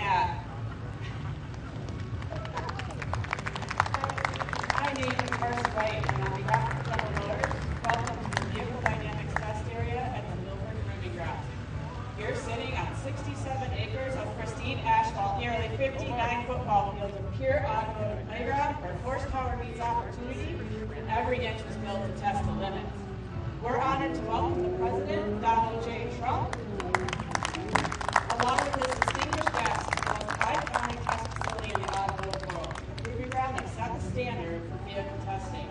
Matt. My name is Carson Wright, and on behalf of General Motors, welcome to the Vehicle Dynamics Test Area at the Milford Proving Ground. You're sitting on 67 acres of pristine asphalt, nearly 59 football fields of pure automotive playground where horsepower meets opportunity, and every inch was built to test the limits. We're honored to welcome the President, Donald J. Trump, along with his distinguished guests, to the most iconic test facility in the automotive world, the Proving Ground that set the standard for vehicle testing.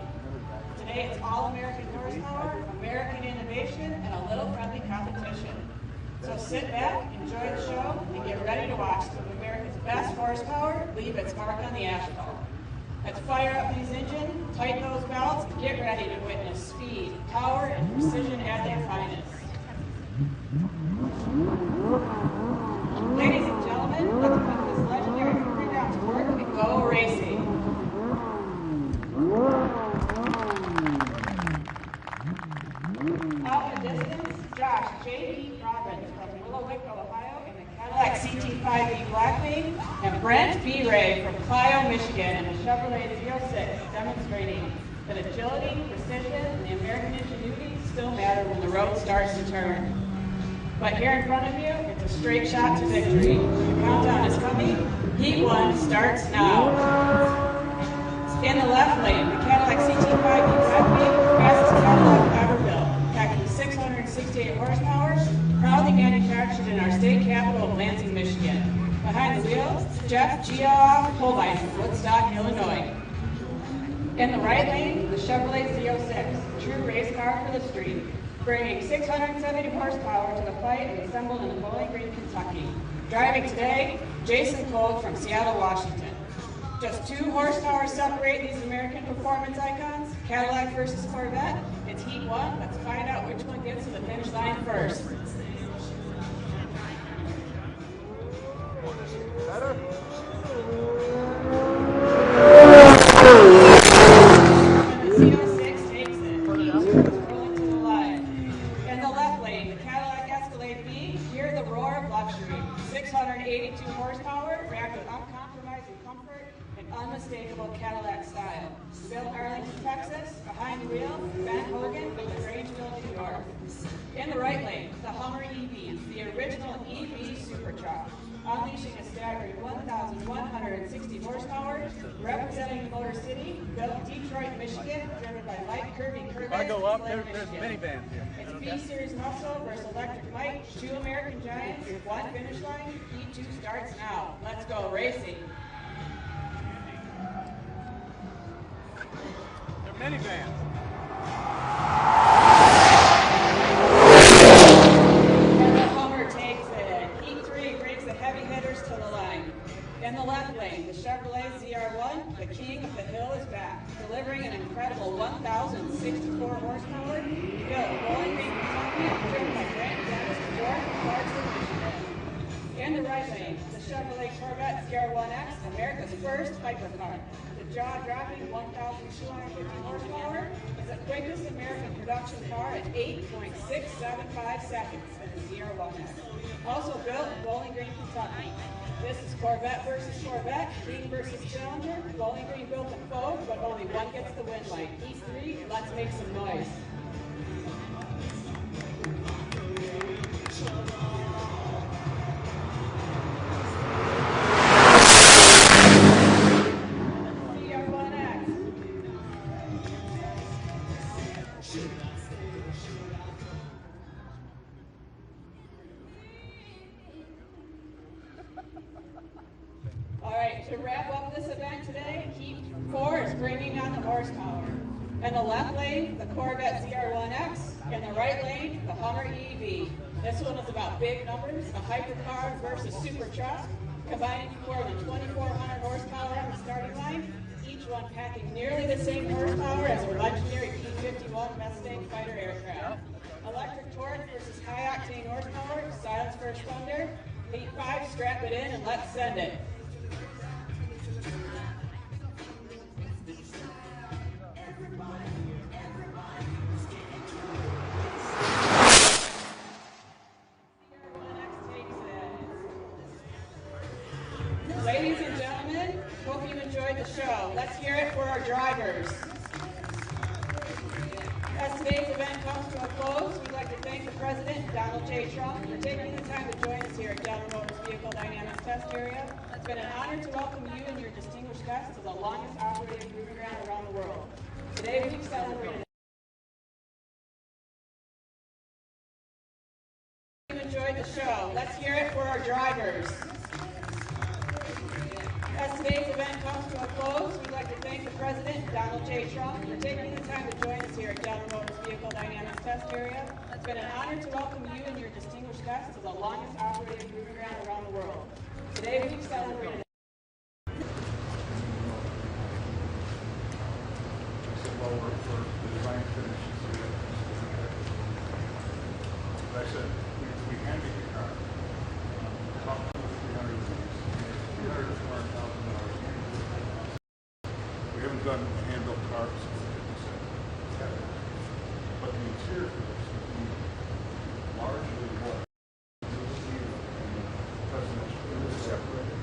Today, it's all American horsepower, American innovation, and a little friendly competition. So sit back, enjoy the show, and get ready to watch some of America's best horsepower leave its mark on the asphalt. Let's fire up these engines, tighten those belts, and get ready to witness speed, power, and precision at their finest. Ladies and gentlemen, let's put this legendary Proving Ground to work and go racing. Out in the distance, Josh J.P. Robbins from Willowick, Ohio, in the Cadillac CT5E Blackwing, and Brent B. Ray from Clio, Michigan, in the Chevrolet Z06, demonstrating that agility, precision, and the American ingenuity still matter when the road starts to turn. But here in front of you, it's a straight shot to victory. The countdown is coming. Heat 1 starts now. In the left lane, the Cadillac CT5E Blackwing, fastest Cadillac ever built, packing 668 horsepower, proudly manufactured in our state capital of Lansing, Michigan. Behind the wheel, Jeff Geoff Holbein from Woodstock, Illinois. In the right lane, the Chevrolet Z06, true race car for the street, bringing 670 horsepower to the fight and assembled in Bowling Green, Kentucky. Driving today, Jason Cole from Seattle, Washington. Just 2 horsepower separate these American performance icons, Cadillac versus Corvette. It's Heat 1. Let's find out which one gets to the finish line first. Better? And the Z06 takes it. Heat 2 is rolling to the line. In the left lane, the Cadillac Escalade B, hear the roar of luxury. 682 horsepower, wrapped with uncompromising comfort and unmistakable Cadillac style. Built Arlington, Texas, behind the wheel, Ben Hogan from Grangeville, New York. In the right lane, the Hummer EV, the original EV super truck, unleashing a staggering 1,160 horsepower, representing the Motor City, built in Detroit, Michigan, driven by Mike Kirby Curtis. I go up, there's minivans here. It's B-Series muscle versus electric Mike, 2 American giants, 1 finish line. Heat 2 starts now. Let's go racing. They're minivans. And the Hummer takes it. Heat 3 brings the heavy hitters to the line. In the left lane, the Chevrolet ZR1, the king of the hill, is back, delivering an incredible 1,064 horsepower, built Bowling Green, Kentucky, driven by Grant Dennis Ford from Clarkston, Michigan. In the right lane, the Chevrolet Corvette ZR1X, America's first hypercar. The jaw-dropping 1,250 horsepower is the quickest American production car at 8.675 seconds in the ZR1X. Also built in Bowling Green, Kentucky. This is Corvette versus Corvette, King versus Challenger. Bowling Green built them both, but only one gets the win light. Heat 3, let's make some noise. All right, to wrap up this event today, Heat 4 is bringing on the horsepower. In the left lane, the Corvette ZR1X. In the right lane, the Hummer EV. This one is about big numbers, a hypercar versus super truck, combining more than 2,400 horsepower on the starting line, each one packing nearly the same horsepower as our legendary P-51 Mustang fighter aircraft. Electric torque versus high-octane horsepower, silence first thunder. Heat 5, strap it in and let's send it. Ladies and gentlemen, hope you enjoyed the show. Let's hear it for our drivers. As today's event comes to a close, we'd like to thank the President, Donald J. Trump, for taking the time to join us here at General Motors Vehicle Dynamics Test Area. It's been an honor to welcome you and your distinguished guests to the longest operating proving ground around the world. Today we've celebrated. Hope you enjoyed the show. Let's hear it for our drivers. As today's event comes to a close, we'd like to thank the President, Donald J. Trump, for taking the time to join us here at General Motors Vehicle Dynamics Test Area. It's been an honor to welcome you and your distinguished guests to the longest operating proving ground around the world. Today we've celebrated. I said, we handed the car. Top $300,000. We haven't done hand-built cars since '57. But the interior for this would be largely what presidential separated.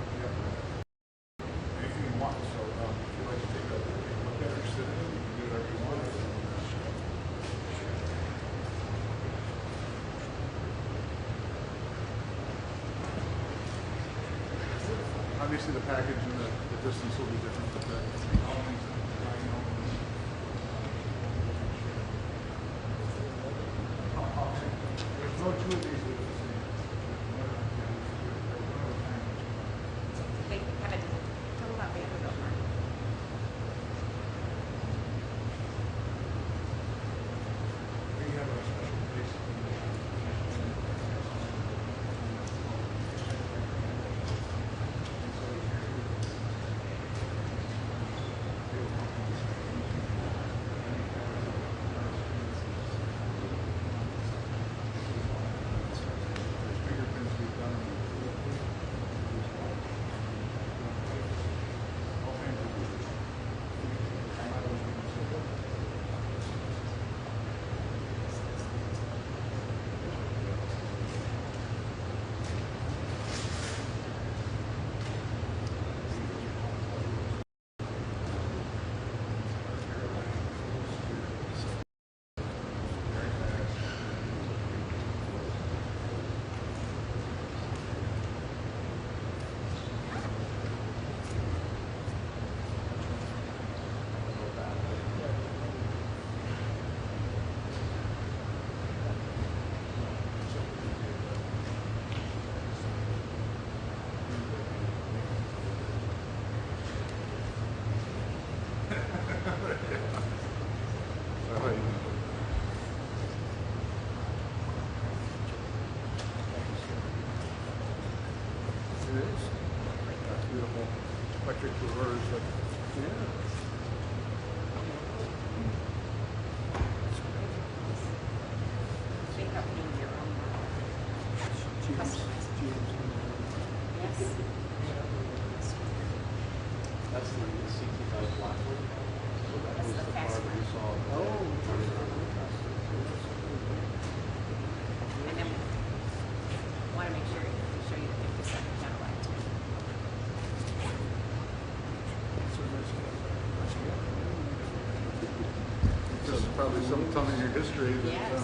Anything you want. So if you'd like to take a look at it or sit in it, you can do whatever you want. Obviously, the package and the distance will be different, but the elements and the design elements. There's no two of these that are the same. They have a tell about Vanderbilt Mark. We have a special place. Beautiful electric reverse, but Think of being your own customers. Yes. That's the CT5 black one. So that That's was the the car fast that we one. saw running around the fastest. And then we want to make sure to show you the 57 Cadillac too. there's probably some time in your history that Yes.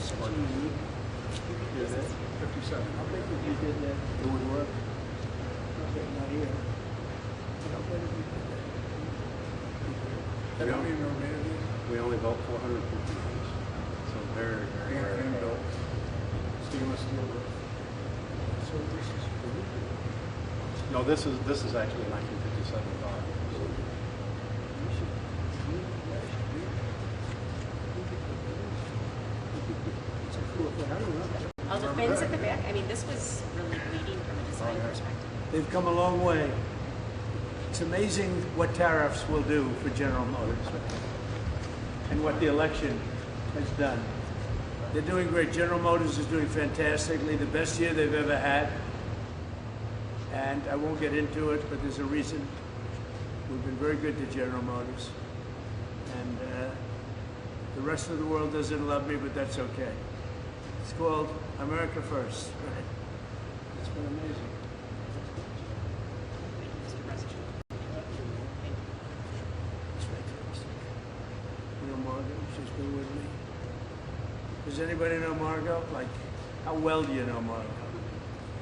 smart. 57. How big did you did that? It would work. Okay, not here. How many were made of these? We only built 450 units. So very, very rare. Hand built. Stainless steel roof. So this is No, this is actually a 1957 car. So Oh, the fins at the back. I mean, this was really leading from a design perspective. They've come a long way. It's amazing what tariffs will do for General Motors and what the election has done. They're doing great. General Motors is doing fantastically, the best year they've ever had. And I won't get into it, but there's a reason. We've been very good to General Motors. And the rest of the world doesn't love me, but that's okay. It's called America first. Right. It's been amazing. Thank you, Mr. President. It's fantastic. You know Margot? She's been with me. Does anybody know Margot? Like, how well do you know Margot?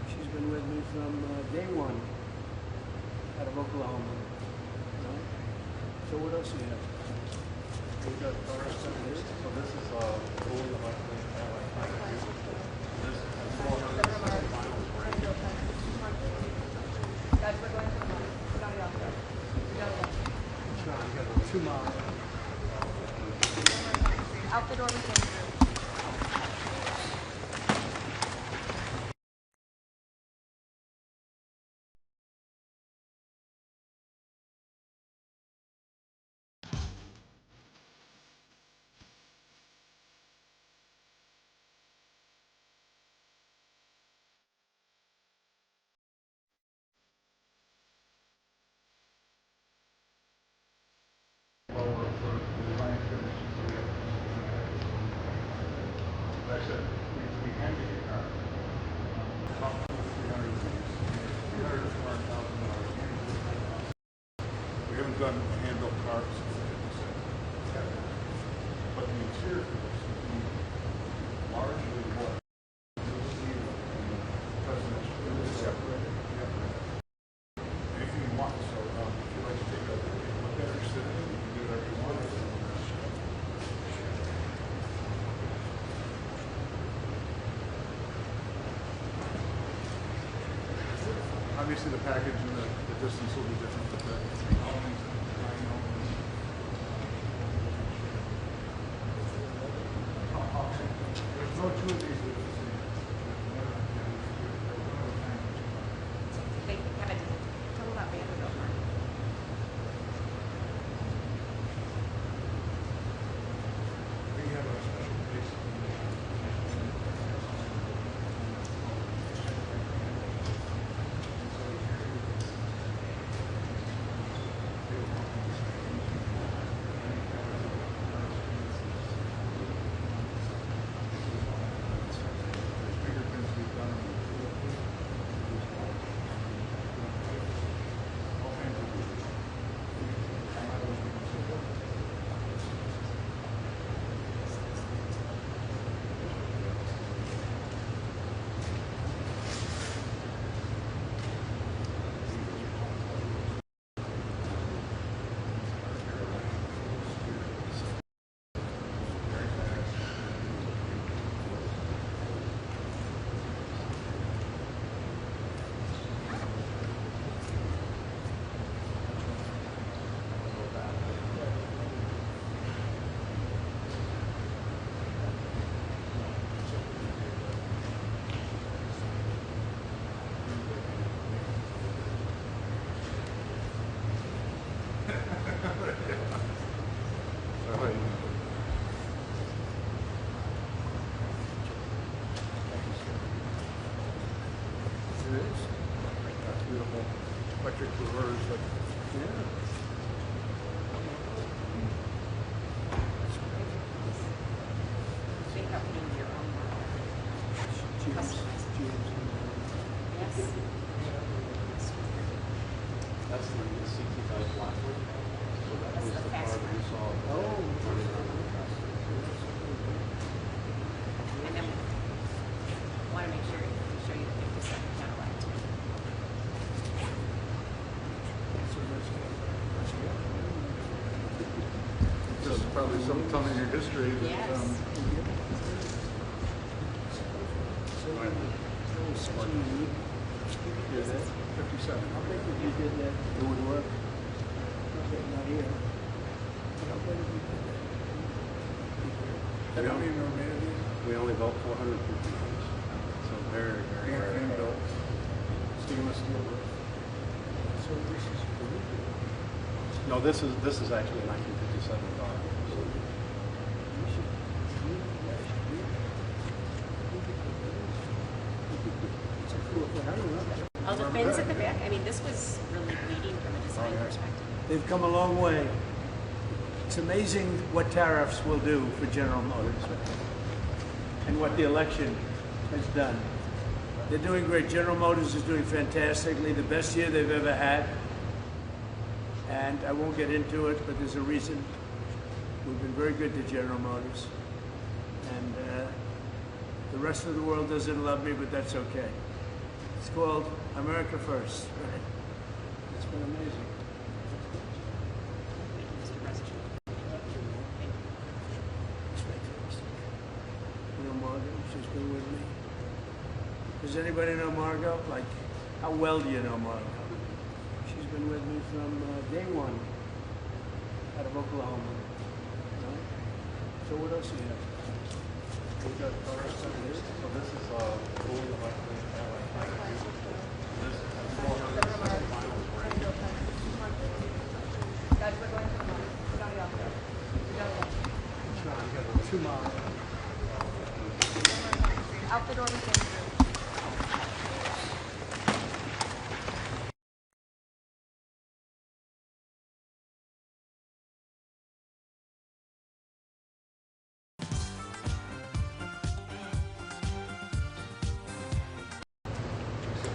She's been with me from day one out of Oklahoma. Right? So what else do you have? We've got cars down here. So this is fully electric. This is 400 miles range. Guys, we're going to the mall. We got it out there. We got it out there. You got 2 miles. Out the door we came through. Like I said, we can get your car. Top $300,000 to $400,000. We haven't done hand-built cars since '57. But the interior for this would be largely what you'll see in presidential. Separated. Anything you want. So if you'd like to take a look at it, sit in, you can do whatever you want. Obviously, the package and the distance will be different, but the elements and the design elements. There's no two of these that are the same. They have a tell about Vanderbilt Mark. We have a special case. Beautiful electric reverse, but Yeah. Think of being your own market. James. Yes. That's the CT5 black one. So that That's was the the car fast that we one. saw Oh. running around the castle. And then we want to make sure to show you the 57 Cadillac too. just probably some time in your history that, Yes. Such a unique. yeah, 57. How big if you did that, it would work? Not here. How big if you did that? How many were made of these? We only built 450 units. So very, very rare. Hand built. Stainless steel roof. So this is No, this is actually a 1957 car. Oh, the fins at the back. I mean, this was really leading from a design perspective. They've come a long way. It's amazing what tariffs will do for General Motors and what the election has done. They're doing great. General Motors is doing fantastically, the best year they've ever had. And I won't get into it, but there's a reason. We've been very good to General Motors. And the rest of the world doesn't love me, but that's okay. It's called America First. Right? It's been amazing. Mr. President. It's fantastic. You know Margot? She's been with me. Does anybody know Margot? Like, how well do you know Margot? She's been with me from day one out of Oklahoma. Right? So what else do you have? We've got cars down here. So this is fully electric. This has 400 miles range. Guys, we're going to the mall. We're going to the office. We're going to the 2 miles. out the door with Andrew.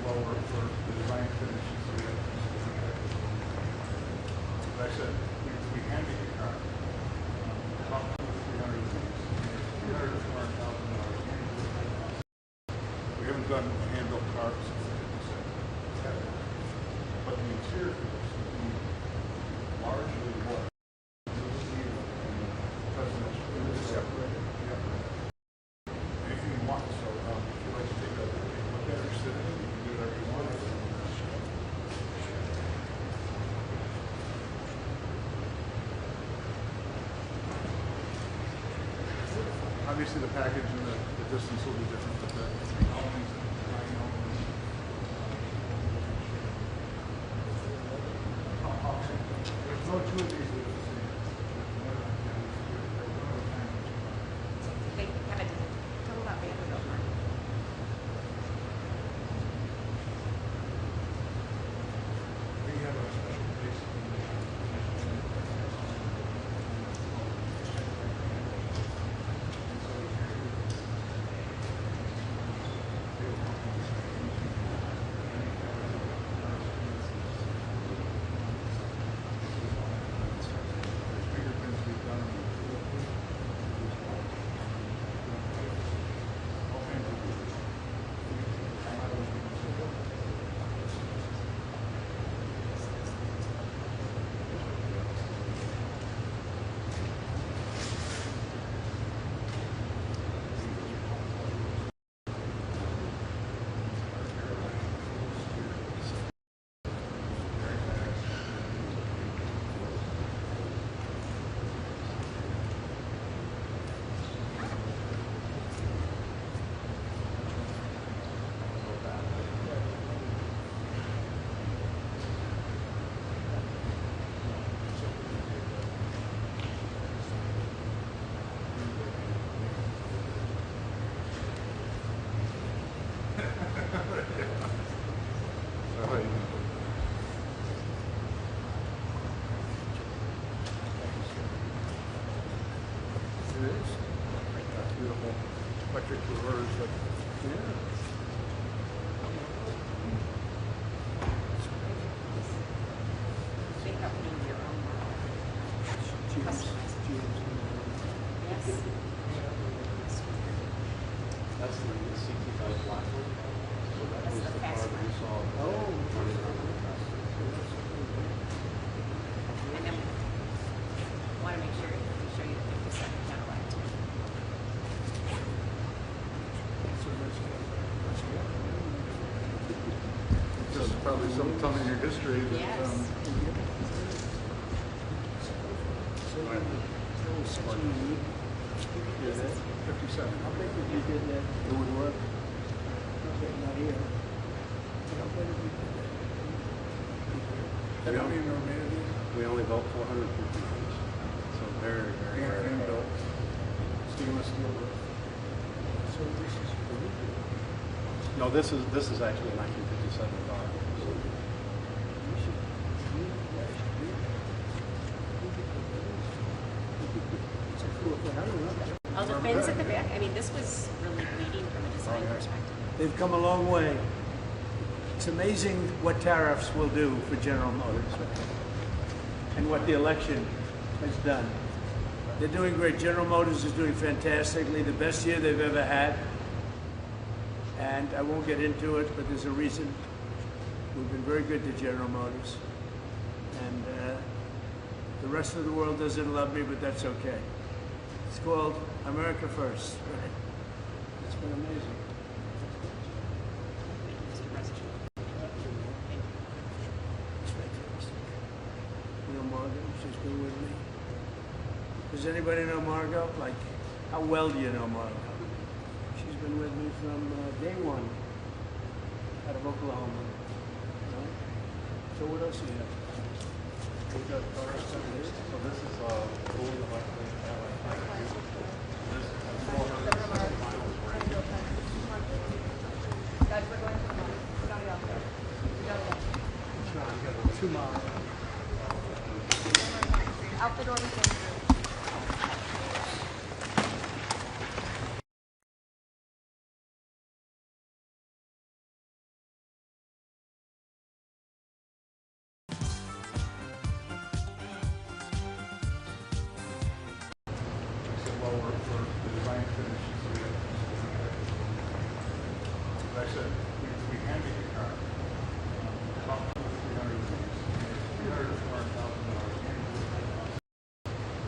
Lower for the design finish. Like I said, we handed the car. About $300,000 to $400,000. We haven't done hand-built cars. But the interior is largely what presidential separated. Anything you want. So if you like to take a look at it or sit in it, you can do whatever you want. Obviously, the package and the distance will be different, but the elements and design elements. There's no two of these that are the same. They kind of total that Vanderbilt mark. We have a special place. Beautiful electric reverse, but They have to do your own mark. Customized. Yes. That's the CT5 black one. So that That's was the the car fast that we one. saw running around the press. And then we want to make sure to show you the 57 Cadillac too. just probably some time in your history that, Yes. Is it? 57. How big if you did that, it would work? Okay, not here. But how big if you did that? How many were made of these? We only built 450 units. So very, very rare. Hand built. Stainless steel. So this is for you. No, this is actually a 1957 car. So You should, you guys should do that. It's a cool thing. I don't know. I'll just bins at the back. I mean, this was really leading from a design perspective. They've come a long way. It's amazing what tariffs will do for General Motors and what the election has done. They're doing great. General Motors is doing fantastically, the best year they've ever had. And I won't get into it, but there's a reason. We've been very good to General Motors. And the rest of the world doesn't love me, but that's okay. It's called America First. Right? It's been amazing. It's fantastic. You know Margot? She's been with me. Does anybody know Margot? Like, how well do you know Margot? She's been with me from day one out of Oklahoma. No? So what else do you have? We got cars down here. So this is fully electric. This is 400 miles range. Guys, we're going to the mall. We're going out there. We gotta go. You got 2 miles. Out the door we came through. Well, we're the design finish, so we have. Like I said, we handed the car. Top to $300,000 $400,000.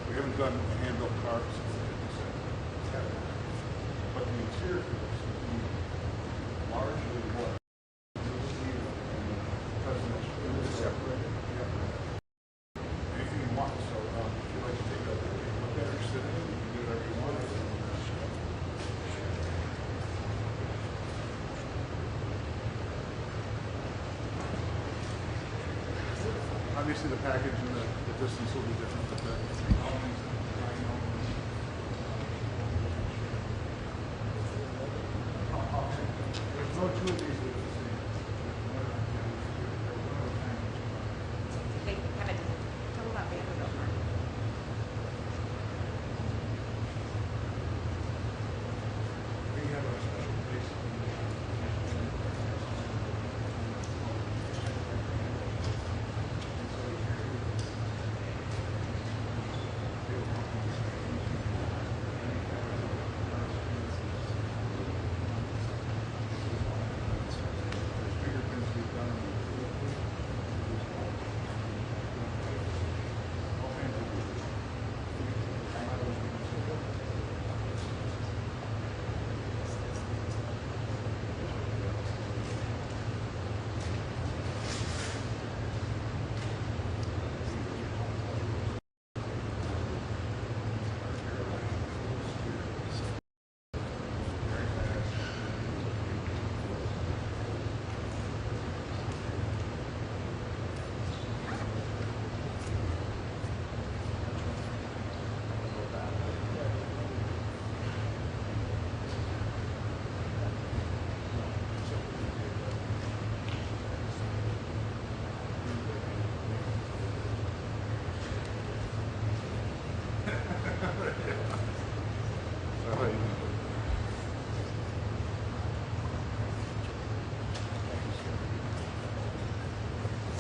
We haven't done hand-built cars since '57. But the interior for this would be largely what presidential separated. Anything you want. So if you'd like to take a look at it or sit in it, you can do whatever you want. Obviously, the package and the distance will be different, but the elements and design elements. There's no two of these that are the same. They have a, tell them about Vanderbilt Market. We have a special place. Fingerprints we've done. All kinds of.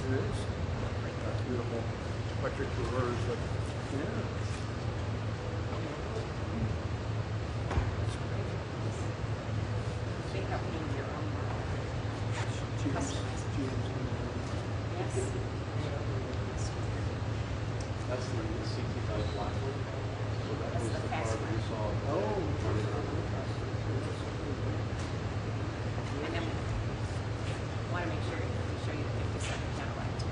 It is. That's beautiful. Electric reverse, but yeah. Think of being your own customers. Yes. That's the CT5 black one. So that That's was the the car fast that we one. saw. Running around the fast. And then we want to make sure we show you the 57 Cadillac too.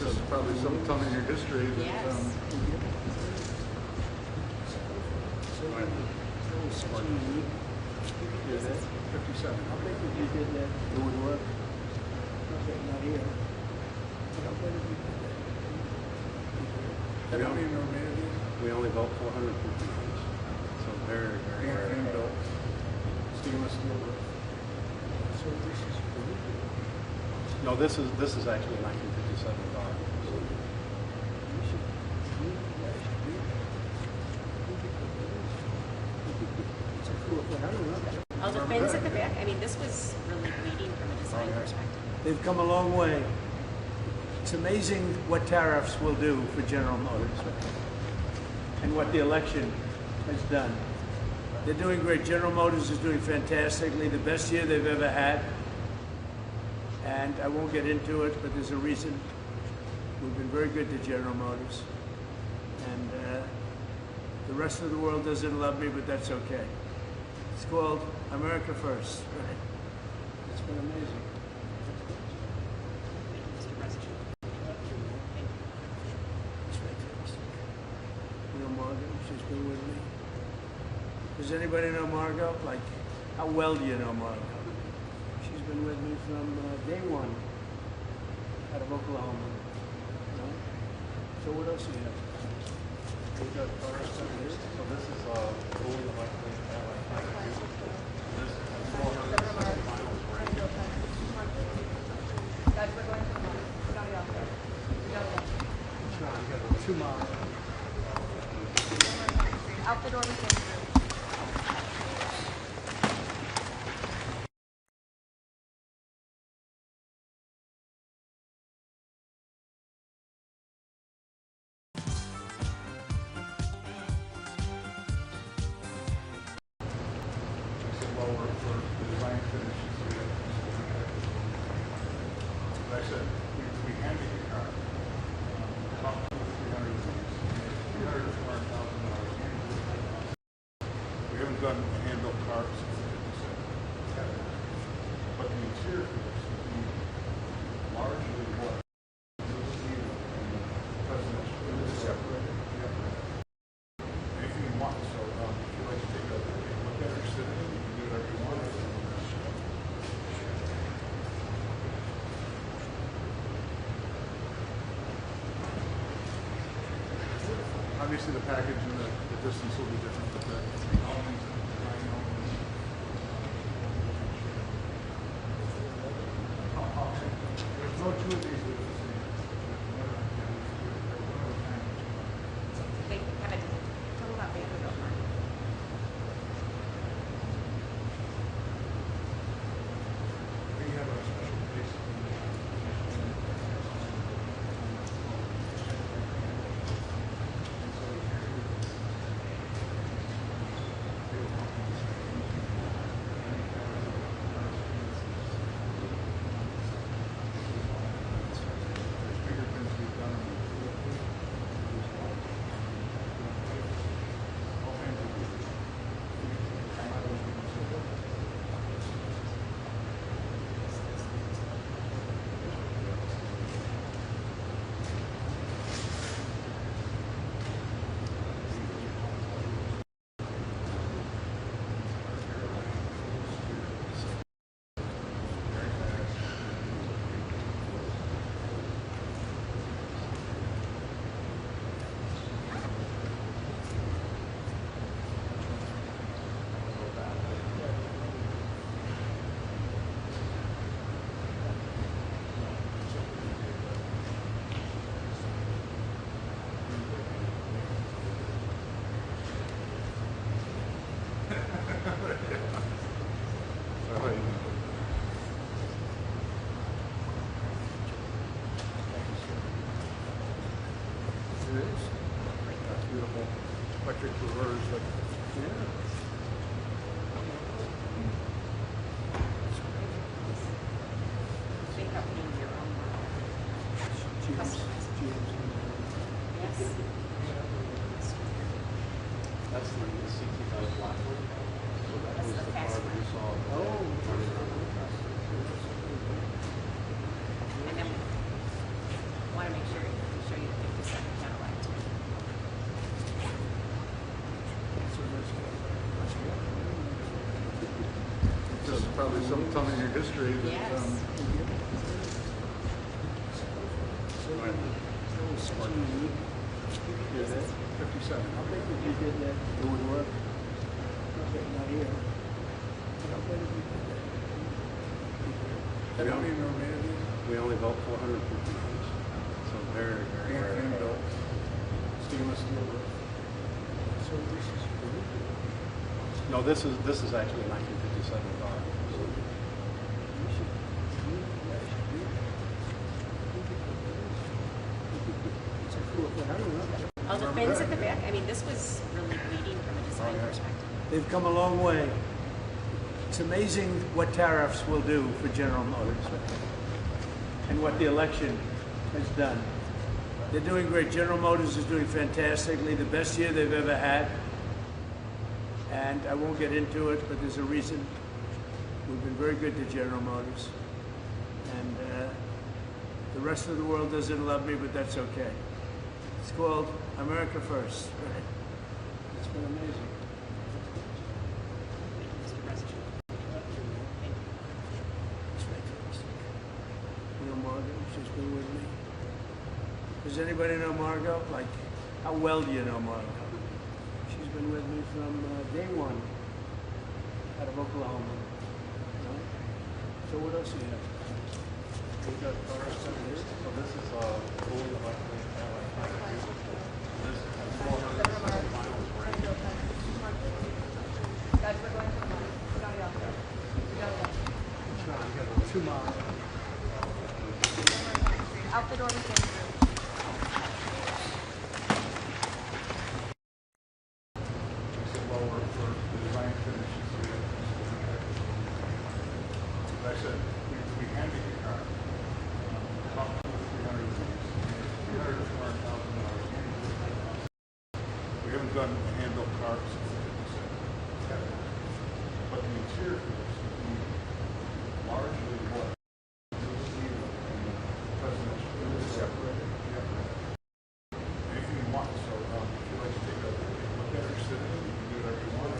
This is probably some time in your history that, Yes. Such a unique. yeah, 57. How big did you did that? It would work. Okay, not here. How big did you do that? How many were made of these? We only built 450 each. So very, very rare. Hand built. Stainless steel. So this is. No, this is actually a 1957 car. So this was really leading from a design perspective. They've come a long way. It's amazing what tariffs will do for General Motors and what the election has done. They're doing great. General Motors is doing fantastically, the best year they've ever had. And I won't get into it, but there's a reason. We've been very good to General Motors. And the rest of the world doesn't love me, but that's okay. It's called America First, right? It's been amazing. Thank you, Mr. President. It's fantastic. You know Margot? She's been with me. Does anybody know Margot? Like, how well do you know Margot? She's been with me from day one out of Oklahoma. No? So what else do you have? We've got cars down here. So this is fully electric Cadillac. This is 460 miles range. Guys, we're going to the mall. We gotta go. We gotta go. 2 miles. Out the door we came through. It's lower for the design finishes. Like I said, we handed the car, top to $300,000 to $400,000. We haven't done hand-built cars since '57. But the interior finishes will be largely what presidential separated. Anything you want. So if you'd like to take a look at it, sit in it, you can do whatever you want. Obviously, the package and the distance will be different, but the elements and the design elements. There's no two of these that are the same. They have a, tell them about Vanderbilt Market. We have a special place. It is. That's beautiful. Electric reverse, but yeah. Think of being your own customers. Yes. That's the CT5 black one. So that That's was the the car fast that you saw. Running around the track. And then I want to make sure we show you the 57 Cadillac too. There's probably some time in your history that, Yes. right. Smart. Yeah, 57. How big if you did that? It would work. Okay, not here. How big if you did that? How many were made of these? We only built 450 units. So very, very rare. Hand built. Stainless steel roof. So this is. No, this is actually a 1957 car. So this was really leading from a design perspective. They've come a long way. It's amazing what tariffs will do for General Motors and what the election has done. They're doing great. General Motors is doing fantastically, the best year they've ever had. And I won't get into it, but there's a reason. We've been very good to General Motors. And the rest of the world doesn't love me, but that's okay. It's called America First. Right? It's been amazing. Mr. President. It's fantastic. You know Margot? She's been with me. Does anybody know Margot? Like, how well do you know Margot? She's been with me from day one out of Oklahoma. Right? So what else do you have? We got cars down here. So this is fully electric Cadillac. This has 460 miles range. Guys, we're going to the line. We gotta go. We gotta go. 2 miles. Out the door we came through. It's lower for the design finishes. Like I said, we handed the car. Top $300,000. We haven't done hand-built cars since '57. But the interior for this would be largely what presidential separated. Anything you want. So if you'd like to take a look at it or sit in it, you can do whatever you want.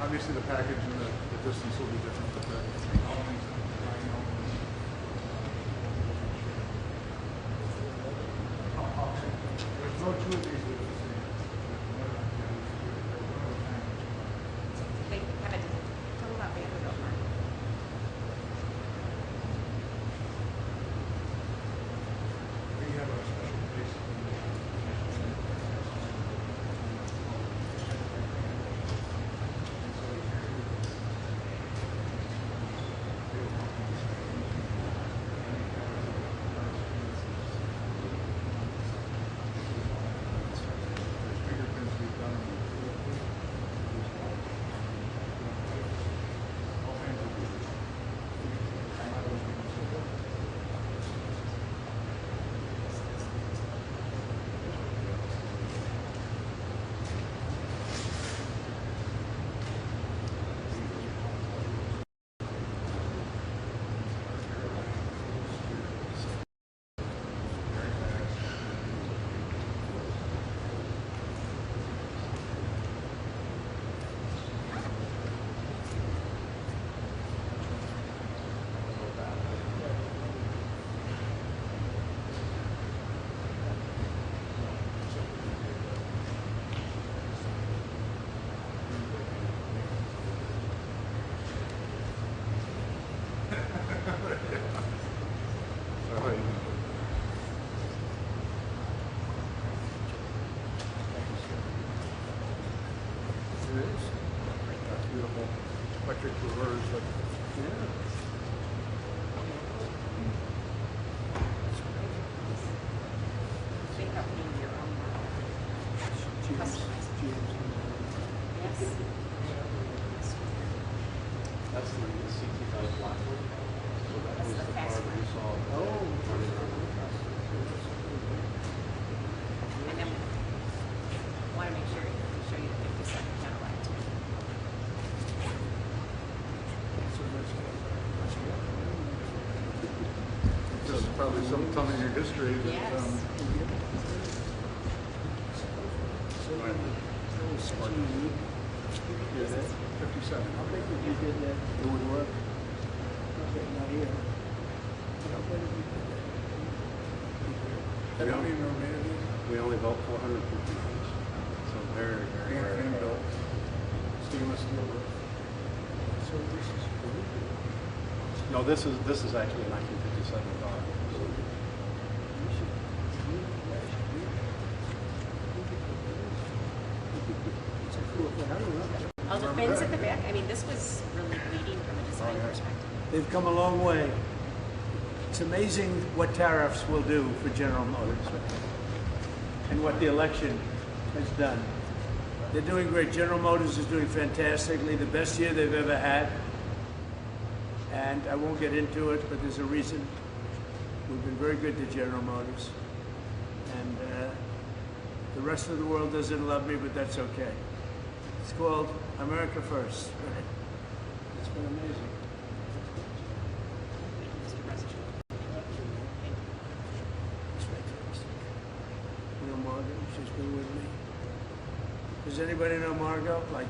Obviously, the package and the distance will be different, but the elements and the design elements. There's no two of these that are the same. They have a, tell them about Vanderbilt, Mark. We have a special place. Beautiful electric reverse, but Think of being your own customers. Yes. That's the CT5 black one. So that That's was the the car fast that we saw. Running around the fast. And then want to make sure we show you the 57 Cadillac too. there's probably some time in your history that, Yes. Yeah, 57. How big if you did that, it would work? Okay, not here. How big if you did that? How many were made of these? We only built 450 each. So very, very rare. Hand built. Stainless steel roof. So this is No, this is actually a 1957 car. it's a cool thing. I don't know. Oh, the fins at the back. I mean, this was really leading from a design Oh, yeah. perspective. They've come a long way. It's amazing what tariffs will do for General Motors and what the election has done. They're doing great. General Motors is doing fantastically, the best year they've ever had. And I won't get into it, but there's a reason. We've been very good to General Motors. And the rest of the world doesn't love me, but that's okay. It's called America First. Right? It's been amazing. Mr. President. It's fantastic. You know Margot? She's been with me. Does anybody know Margot? Like,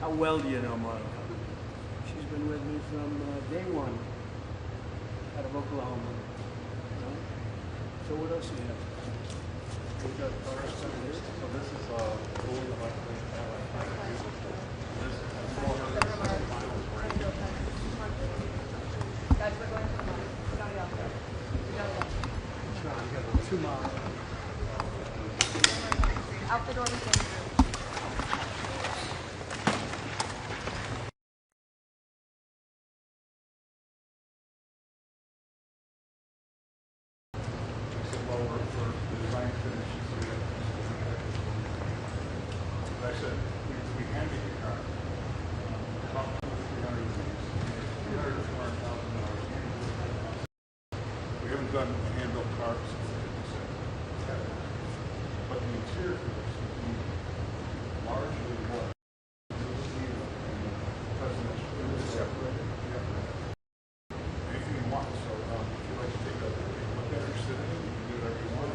how well do you know Margot? She's been with me from day one out of Oklahoma. Right? So what else do you have? We've got cars down here. So this is fully electric. This is 460 miles range. Guys, we're going to the line. We gotta go. We gotta go. Sean, you got 2 miles. Out the door we came through. It's lower for the design finish. As I said, we handed the car. About $300,000. We haven't done hand-built cars. But the interior is largely what separated. Anything you want. So if you like to take a look at your city, you can do whatever you want.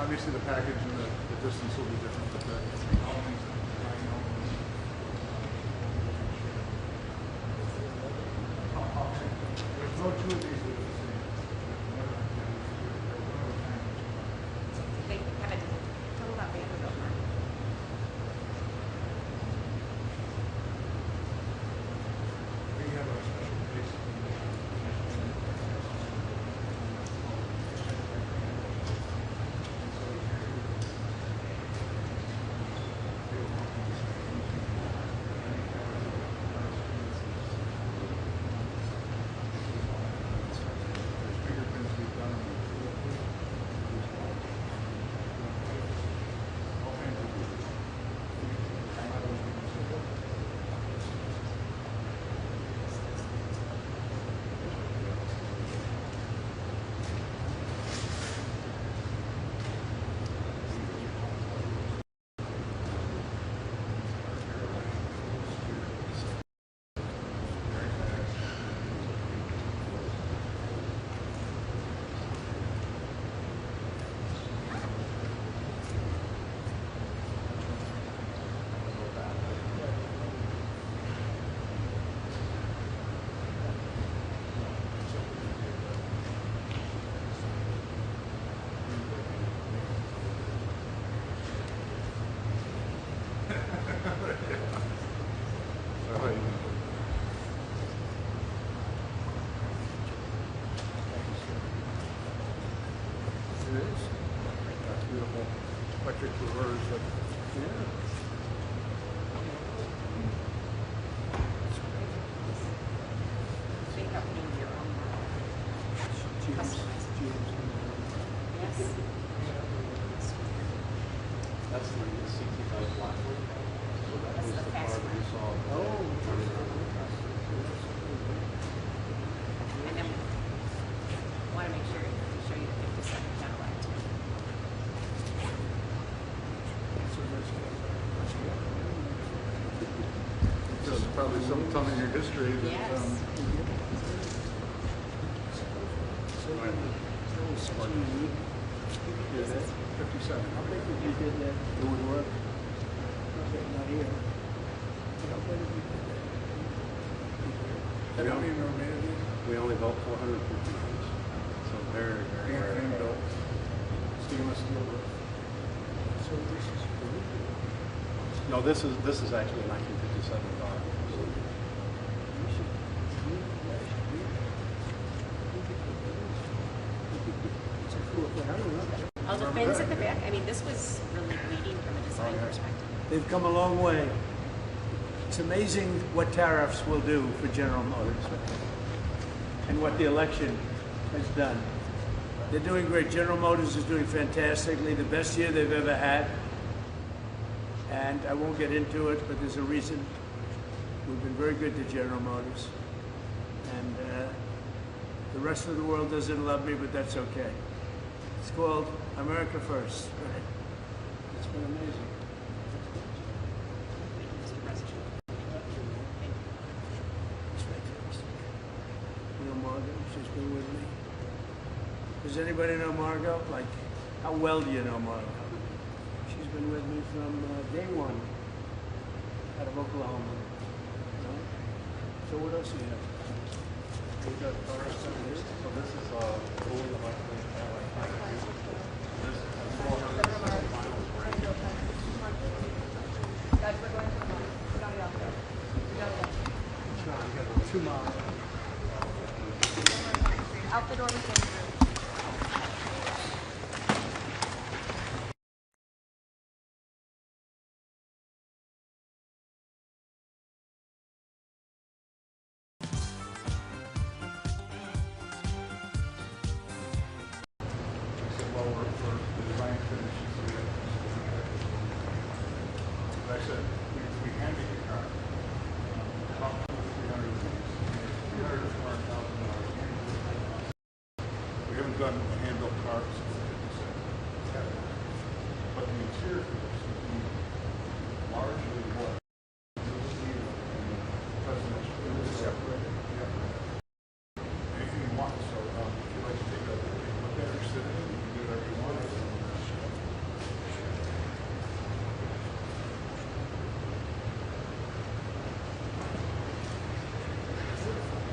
Obviously, the package and the distance will be different, but the elements and design elements. There's no two of these that are the same. They have a total about Vanderbilt. We have a special case. Fingerprints we've done. All kinds of things. It is. That's beautiful. Electric reverse. Yeah. Think of in your own mind. Customized. Yes. That's the CT5 black one. So that That's was the the car fast that we one. saw. Running around the track. And then we want to make sure we show you the 57 Cadillac too. This is probably some in your history that, Yes. Yeah, that 57. How big did you did that? It would work. Okay, not here. How big did you did that? How many were made of these? We only built 450 of these. So very, very rare. Hand built. Stainless steel. So this is No, this is actually a 1957 car. So it's a cool thing. I don't know. I'll just bins at the back. I mean, this was really leading from a design perspective. They've come a long way. It's amazing what tariffs will do for General Motors and what the election has done. They're doing great. General Motors is doing fantastically, the best year they've ever had. And I won't get into it, but there's a reason. We've been very good to General Motors. And the rest of the world doesn't love me, but that's okay. It's called America First. Right? It's been amazing. It's fantastic. You know Margot? She's been with me. Does anybody know Margot? Like, how well do you know Margot? She's been with me from day one out of Oklahoma. No? So what else do you have? We got cars down here. So this is fully electric Cadillac package. This has 407 miles range. Guys, we're going to the mall. We gotta go. We gotta go. Sean, you got 2 miles. Out the door we came through. Well, we're the design finish. Like I said, we handed the car. Top to $300,000 to $400,000. We haven't done hand-built cars. But the interior for this would be largely what presidential separated. Anything you want. So if you like to take a look at it or sit in it, you can do whatever you want.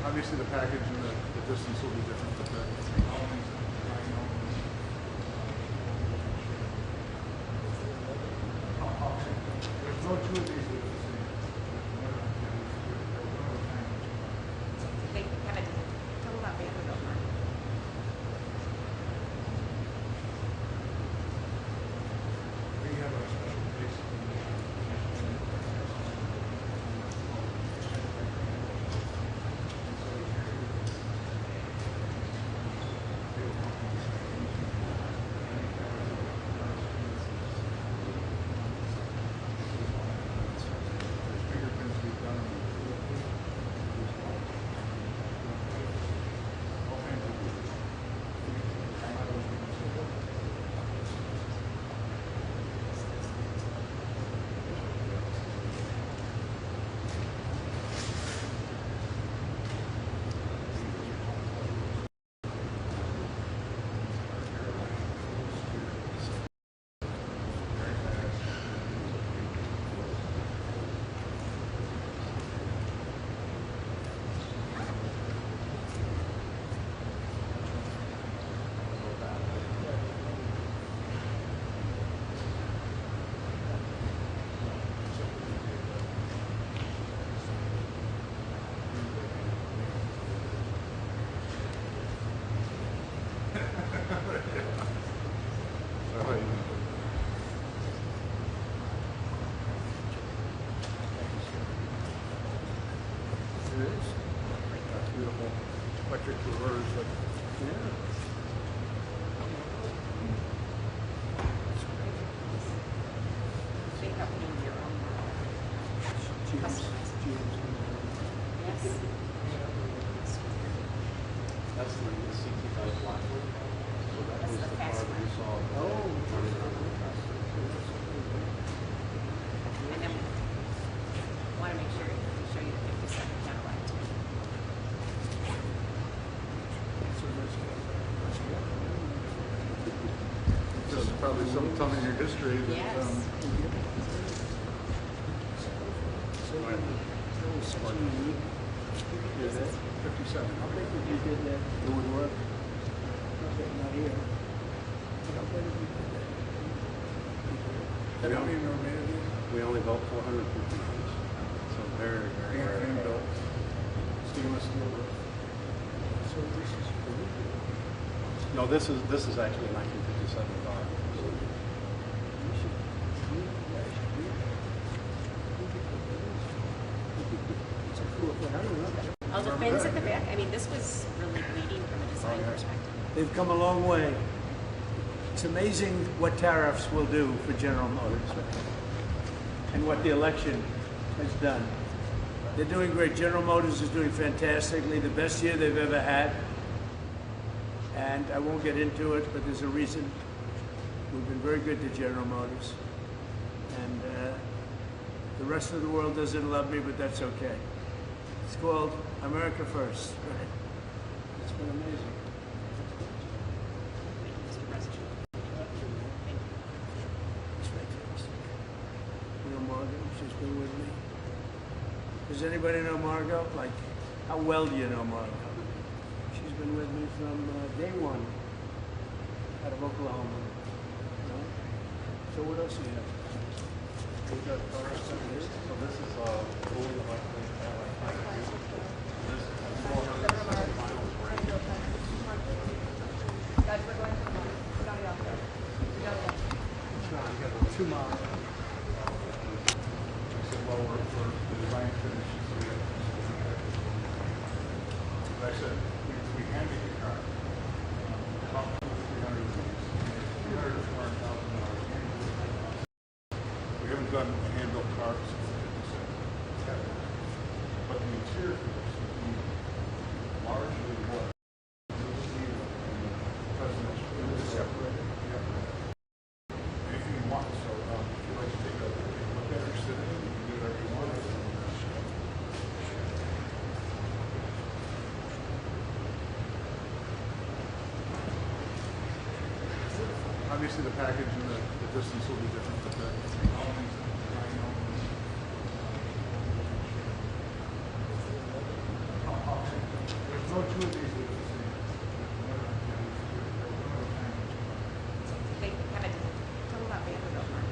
Obviously, the package and the distance will be different, but the elements, design elements. There's no two of these that are the same. They have a total about Vanderbilt mark. We have a special place. Fingerprints we've done. All kinds of. It is. That's beautiful. Electric reverse, but yeah. They have to do your own mark. Customized. Yes. That's the CT5 black one. So that That's was the the car fast that we one. saw running around the track. And then we want to make sure we show you the 57 Cadillac too. This is probably some in your history that, Yes. Is it? 57. How big if you did that, it would work? Okay, not here. But how big if you did that? How many were made of these? We only built 450 units. So very, very rare. Hand built. Stainless steel. So this is for you. No, this is actually a 1957 car. the fins at the back, I mean, this was really leading from a design perspective. They've come a long way. It's amazing what tariffs will do for General Motors and what the election has done. They're doing great. General Motors is doing fantastically, the best year they've ever had. And I won't get into it, but there's a reason. We've been very good to General Motors. And the rest of the world doesn't love me, but that's okay. It's called America First. Right? It's been amazing. It's fantastic. You know Margot? She's been with me. Does anybody know Margot? Like, how well do you know Margot? She's been with me from day one out of Oklahoma. You know? So what else do you have? We've got cars down here. So this is fully electric. This has 400 miles range. Guys, we're going to the mall. We gotta go. We gotta go. No, you got 2 miles. I said, well, for the design finish, I said, we can make a car. Top to $300,000 to $400,000. We haven't done hand-built cars since '57. But the interior for this would be largely what presidential separated. Anything you want. So if you'd like to take a look at it or sit in it, you can do whatever you want. Obviously, the package and the distance will be different, but the elements that I know. There's no two of these that are the same. They have a, tell them about Vanderbilt, Mark.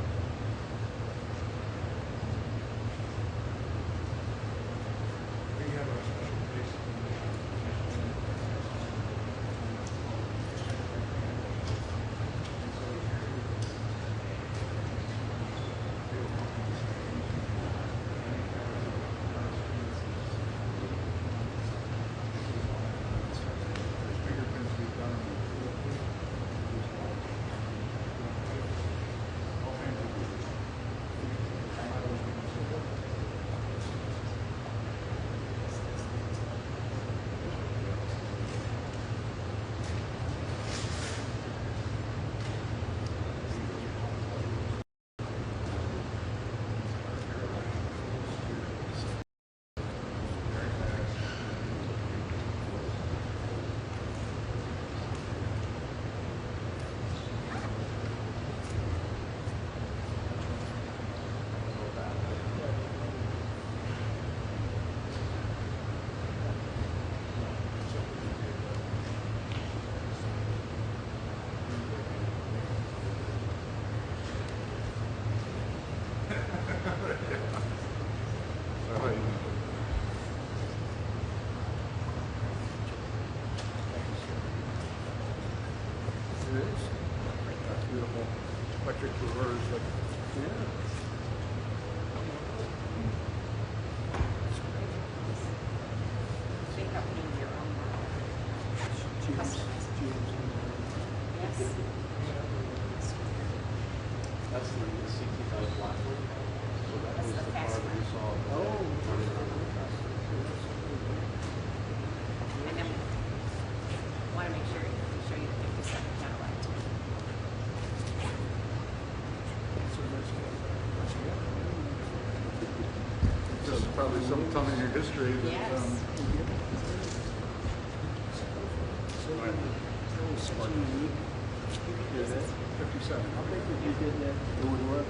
We have a special place. Beautiful electric reverse, like, Think of being your own customers. Yes. That's the CT5 black one. So that was the car that we saw. And then want to make sure we show you the 57 Cadillac. just probably some time in your history that, Yes. Such a unique. Yeah, 57. How big if you did that, it would work?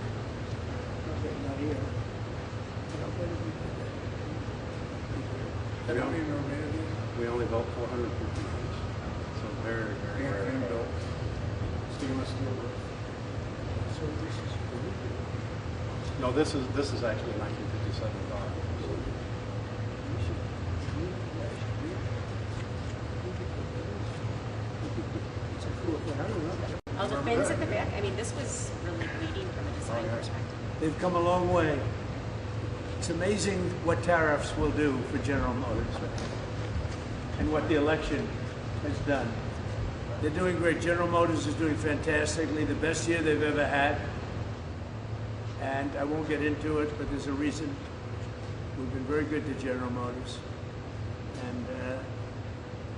Okay, not here. How big if you did that? How many were made of these? We only built 450 each. So very, very rare. Hand built. Stainless steel. So this is No, this is actually a 1957 car. Oh, the fins at the back, I mean, this was really leading from a design perspective. They've come a long way. It's amazing what tariffs will do for General Motors and what the election has done. They're doing great. General Motors is doing fantastically, the best year they've ever had. And I won't get into it, but there's a reason. We've been very good to General Motors. And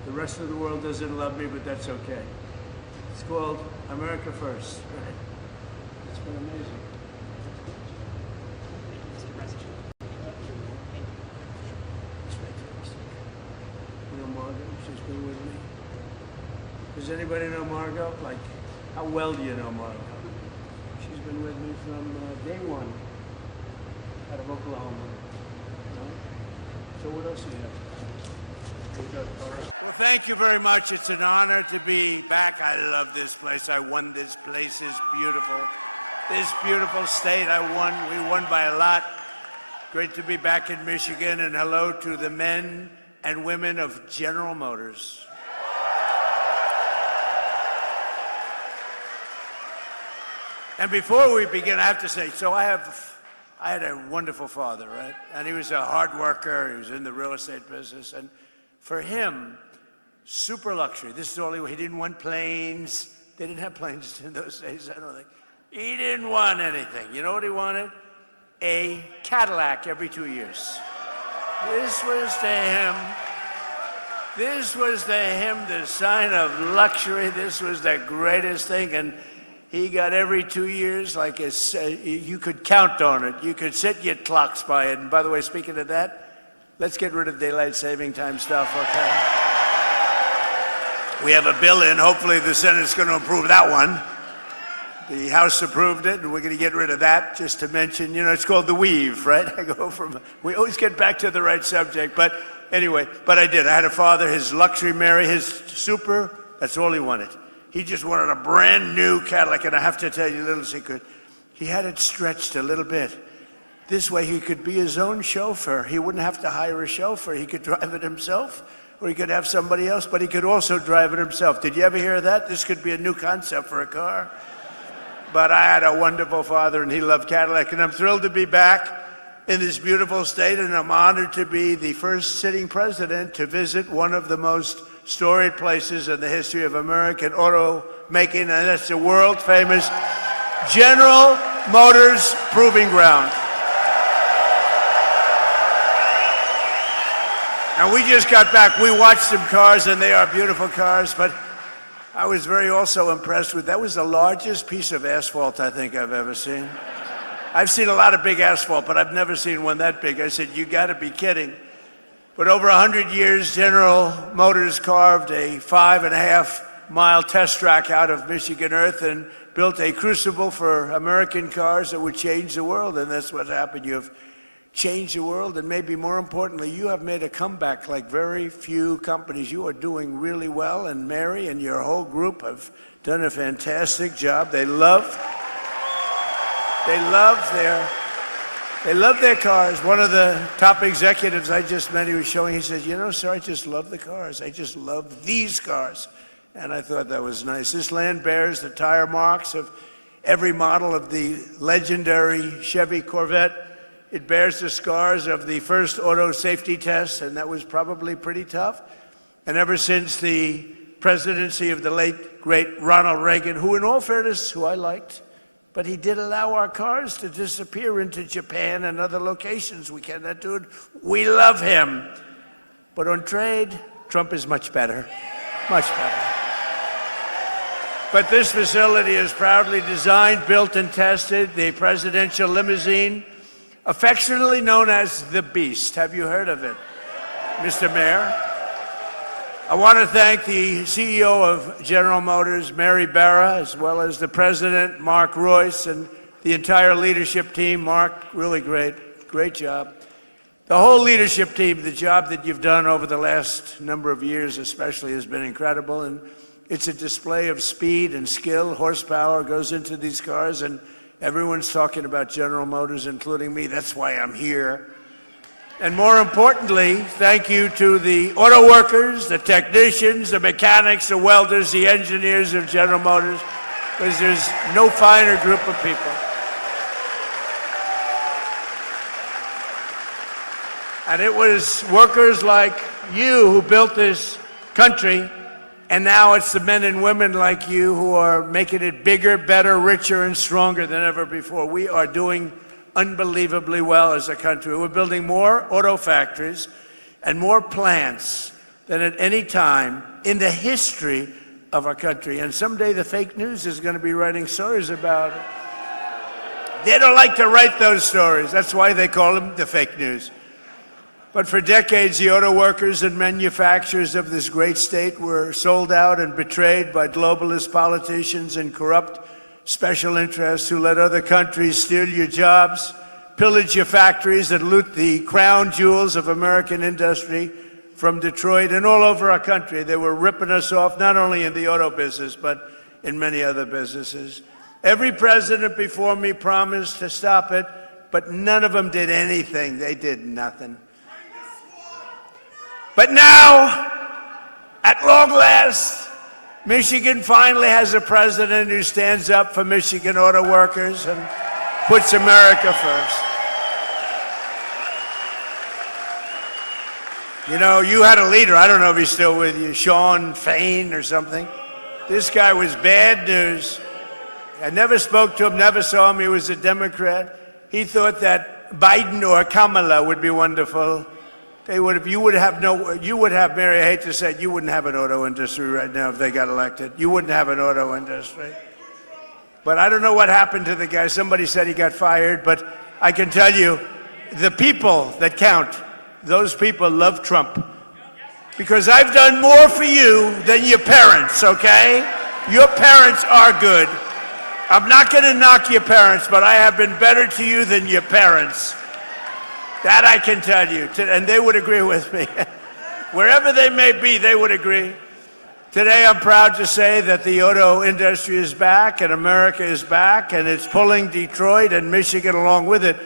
the rest of the world doesn't love me, but that's okay. It's called America First, right? It's been amazing. Mr. President. It's fantastic. You know Margot? She's been with me. Does anybody know Margot? Like, how well do you know Margot? She's been with me from day one out of Oklahoma. No? So what else do you have? Well, thank you very much. It's an honor to be back. I love this place. I won. This place is beautiful. This beautiful state, I won. We won by a lot. Great to be back in Michigan, and hello to the men and women of General Motors. And before we begin, I have to say, so I had a wonderful father, right? And he was a hard worker. He was in the real estate business. And for him, super luxury. This is all he didn't want planes. They didn't have planes in those days, I don't think. He didn't want anything. You know what he wanted? A Cadillac every 2 years. This was to him the sign of luxury. This was the greatest thing. And he got every 2 years, like you could count on it. You could set your clocks by it. And by the way, speaking of that, let's get rid of daylight saving time stuff, okay? We have a bill in. Hopefully the Senate's going to approve that one. The House approved it, and we're going to get rid of that, just to mention, you know, it's called the weave, right? We always get back to the right subject. But anyway, I did. I had a father, his luxury Mary, his super, that's all he wanted. He just wanted a brand new Cadillac, and I have to tell you a little secret. He had it stretched a little bit. This way he could be his own chauffeur. He wouldn't have to hire a chauffeur. He could drive it himself, or he could have somebody else, but he could also drive it himself. Did you ever hear that? This could be a new concept for a car. But I had a wonderful father, and he loved Cadillac, and I'm thrilled to be back in this beautiful state, and I'm honored to be the first sitting president to visit one of the most storied places in the history of American auto making, and that's the world-famous General Motors Proving Ground. And we just got back. We watched some cars, and they are beautiful cars, but I was very also impressed with, that was the largest piece of asphalt I think I've ever seen. I've seen a lot of big asphalt, but I've never seen one that big. I said, you gotta be kidding. But over 100 years, General Motors carved a 5.5-mile test track out of Michigan earth and built a crucible for American cars that would change the world, and that's what happened. You have changed the world, and maybe more importantly, you have made a comeback like very few companies. You are doing really well, and Mary and your whole group have done a fantastic job. They love their cars. One of the top executives I just met, he was showing, he said, you know, sir, I just love the cars. I just love these cars. And I thought that was nice. This land bears the tire marks of every model of the legendary Chevy Corvette. It bears the scars of the first auto safety test, and that was probably pretty tough. And ever since the presidency of the late, great Ronald Reagan, who in all fairness, who I liked, but he did allow our cars to disappear into Japan and other locations. We cannot do it. We love him. But on trade, Trump is much better, much better. But this facility is proudly designed, built, and tested the presidential limousine, affectionately known as the Beast. Have you heard of it, Mr. Mayor? I want to thank the CEO of General Motors, Mary Barra, as well as the president, Mark Royce, and the entire leadership team. Mark, really great job. The whole leadership team, the job that you've done over the last number of years especially has been incredible, and it's a display of speed and skill. Horsepower goes into these cars, and everyone's talking about General Motors, including me. That's why I'm here. And more importantly, thank you to the auto workers, the technicians, the mechanics, the welders, the engineers of General Motors, because there's no finer group of people. And it was workers like you who built this country, and now it's the men and women like you who are making it bigger, better, richer, and stronger than ever before. We are doing unbelievably well as a country. We're building more auto factories and more plants than at any time in the history of our country. And someday the fake news is going to be writing stories about it. They don't like to write those stories. That's why they call them the fake news. But for decades, the auto workers and manufacturers of this great state were sold out and betrayed by globalist politicians and corrupt special interests who let other countries steal your jobs, pillage your factories, and loot the crown jewels of American industry from Detroit and all over our country. They were ripping us off, not only in the auto business, but in many other businesses. Every president before me promised to stop it, but none of them did anything. They did nothing. But now, at long last, Michigan finally has a president who stands up for Michigan auto workers and puts America first. You know, you had a leader, I don't know if he's still with you, Sean Fain or something. This guy was bad news. I never spoke to him, never saw him. He was a Democrat. He thought that Biden or Kamala would be wonderful. You would have, Mary, I hate to say it, you wouldn't have an auto industry right now if they got elected. You wouldn't have an auto industry. But I don't know what happened to the guy. Somebody said he got fired, but I can tell you, the people that count, those people love Trump. Because I've done more for you than your parents, okay? Your parents are good. I'm not going to knock your parents, but I have been better to you than your parents. That I can tell you, and they would agree with me. Wherever they may be, they would agree. Today, I'm proud to say that the auto industry is back, and America is back, and it's pulling Detroit and Michigan along with it.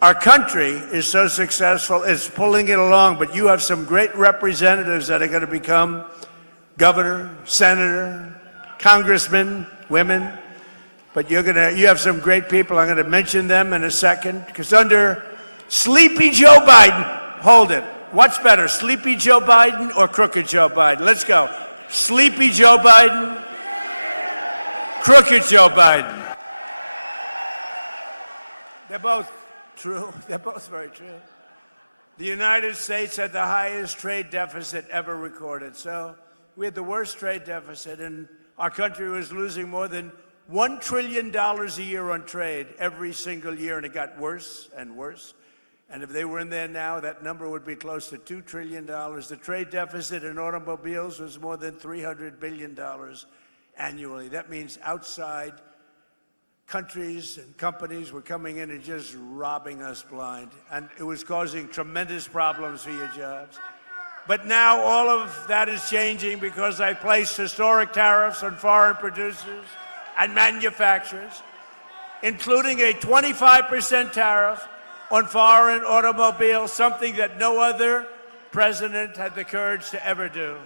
Our country is so successful, it's pulling it along, but you have some great representatives that are going to become governor, senator, congressman, women. But you have some great people. I'm going to mention them in a second, because under Sleepy Joe Biden, hold it. What's better, Sleepy Joe Biden or Crooked Joe Biden? Let's go. Sleepy Joe Biden, Crooked Joe Biden. They're both true. They're both very true. The United States had the highest trade deficit ever recorded. So we had the worst trade deficit, and our country was losing more than $1 trillion a year on trade every single year, and it got worse and worse. And if they were in there now, that number would be close to $2 trillion. The trade deficit in automobiles was more than $300 billion annually. That means outside countries and companies were coming in and just robbing us blind. And it was causing tremendous problems for your jobs. But now all of that is changing because I placed historic tariffs on foreign producers and manufacturers, including a 25% tariff on foreign automobiles, something that no other president had the courage to ever do.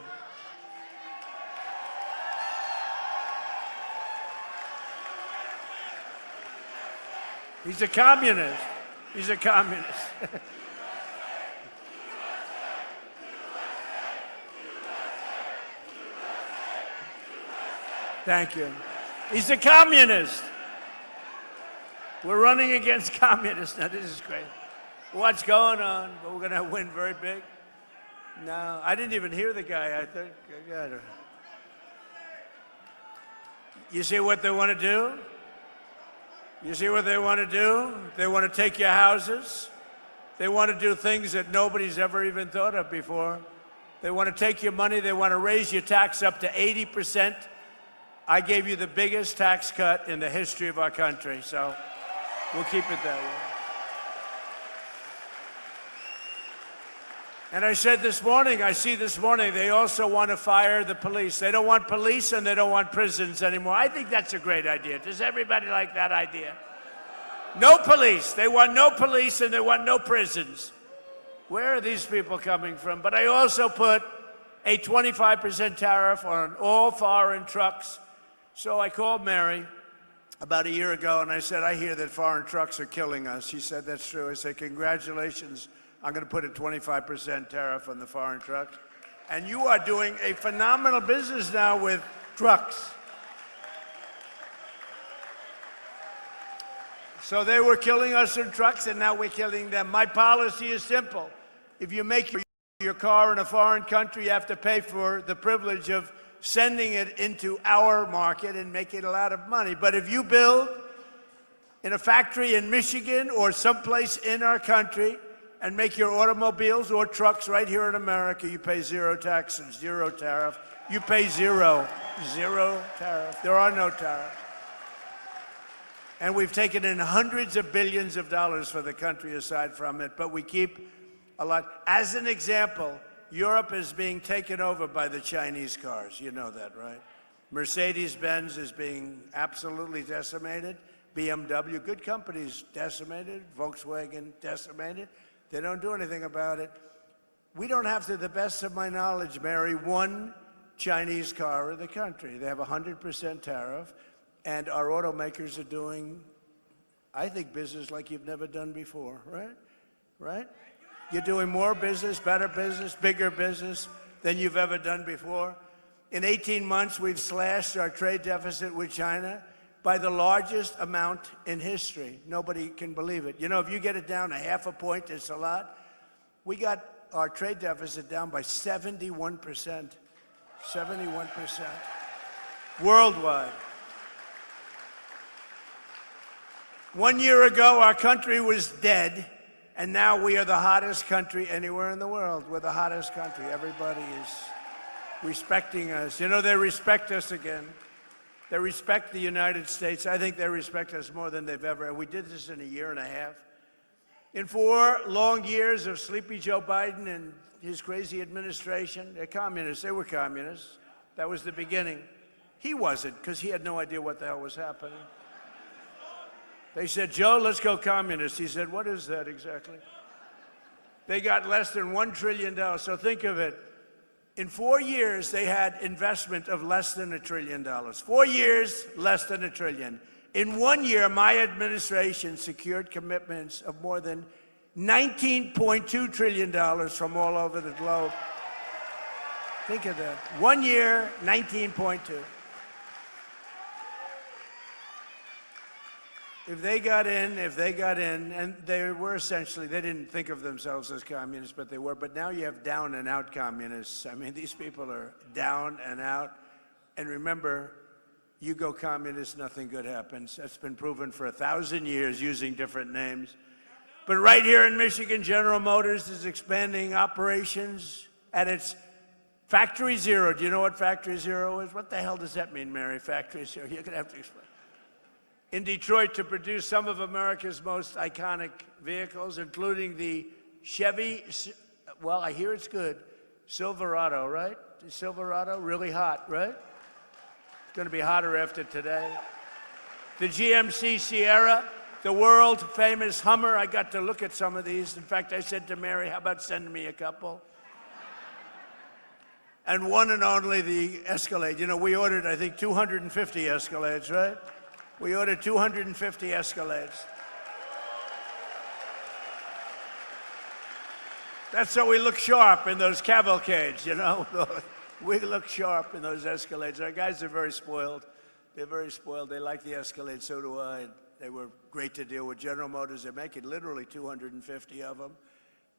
He's a communist. He's a communist. Thank you. He's a communist. We're running against communists. Now, this is great. What's going on? But we're going to win very big. No, I didn't even hear the guy, I think. You see what they want to do? You see what they want to do? They want to take your houses. They want to do things that nobody's ever even thought of before. They want to take your money. They want to raise your tax up to 80%. I gave you the biggest tax cut in the history of our country, so we'll keep it that way. And I said this morning, they also want to fire the police. They don't want police and they don't want prisons anymore. I think that's a great idea. Does everybody like that idea? No police. They want no police and they want no prisons. Where are these people coming from? But I also put a 25% tariff on all foreign trucks. So I called Mary about a year ago and I said, I hear that foreign trucks are killing us. She said, that's true. I said, congratulations I'm going to put a 25% tariff on the foreign trucks. And you are doing a phenomenal business now with trucks. So they were killing us in trucks, and now we're killing them. My policy is simple. If you make your car in a foreign country, you have to pay for the privilege of sending it into our market and making a lot of money. But if you build in a factory in Michigan or someplace in our country and make your automobiles or trucks right here in America, you pay zero taxes, zero tariff. You pay zero tariff. There are no tariffs. And we've taken in hundreds of billions of dollars for the country aside from it, but we keep a lot. As an example, Europe is being taken over by the Chinese cars. You know that, right? Mercedes-Benz is being absolutely decimated. BMW, good companies, decimated. Volkswagen, decimated. They don't do anything about it. We don't have, to the best of my knowledge, Mary, one Chinese car in the country. They have a 100% tariff. And our automakers are doing, I think, business like you've never done before, right? Right? You're doing more business, better business, bigger business than you've ever done before. In 18 months, we've slashed our trade deficit with China by the largest amount in history. Nobody can believe it. You know, if you get it down a half a point, it's a lot. We got our trade deficit down by 71%. 71%. Worldwide. 1 year ago, our country was dead, and now we are the hottest country anywhere in the world. We're the hottest country. Everybody is respecting us. You know, they respect us again. They respect the United States. I think they respect us more than they've ever. And we did this in a year and a half. In 4 long years of Sleepy Joe Biden and his crazy administration, they're communists. They were communists. That was the beginning. He wasn't, because he had no idea what the hell was happening. They said, Joe, let's go communist. He said, what is that exactly? They got less than $1 trillion. So think of it. In 4 years, they had investment of less than $1 trillion. 4 years, less than $1 trillion. In 1 year, my administration secured commitments of more than $19.2 trillion from all over the globe. Think of that. 1 year, 19.2. If they got in, and they were essentially, they didn't think of themselves as communists, but they were. But now you have down and out communists. I mean, these people are down and out. And remember, you go communist, nothing good happens. That's been proven for 1,000 years using different names. But right here in Michigan, General Motors is expanding operations at its Factory Zero. Do you know what Factory Zero is? What the hell does that mean, Mary, Factory Zero? You're going to have to explain. In Detroit to produce some of America's most iconic vehicles, including the Chevy, well, I hear it's good, Silverado, right? The Silverado, really hot, right? It's going to be hotter after today. The GMC Sierra, the world-famous Hummer. I got to look at some of these. In fact, I said to Mary, how about sending me a couple? And one and only the Escalade. You know, we ordered, I think, 250 Escalades, right? We ordered 250 Escalades. That's so we look sharp in those cavalcades, you know? We look sharp in those Escalades. Our guys are very spoiled. They're very spoiled. They like the Escalade, so do I. They were great to deal with. General Motors, they're making literally 250 of them,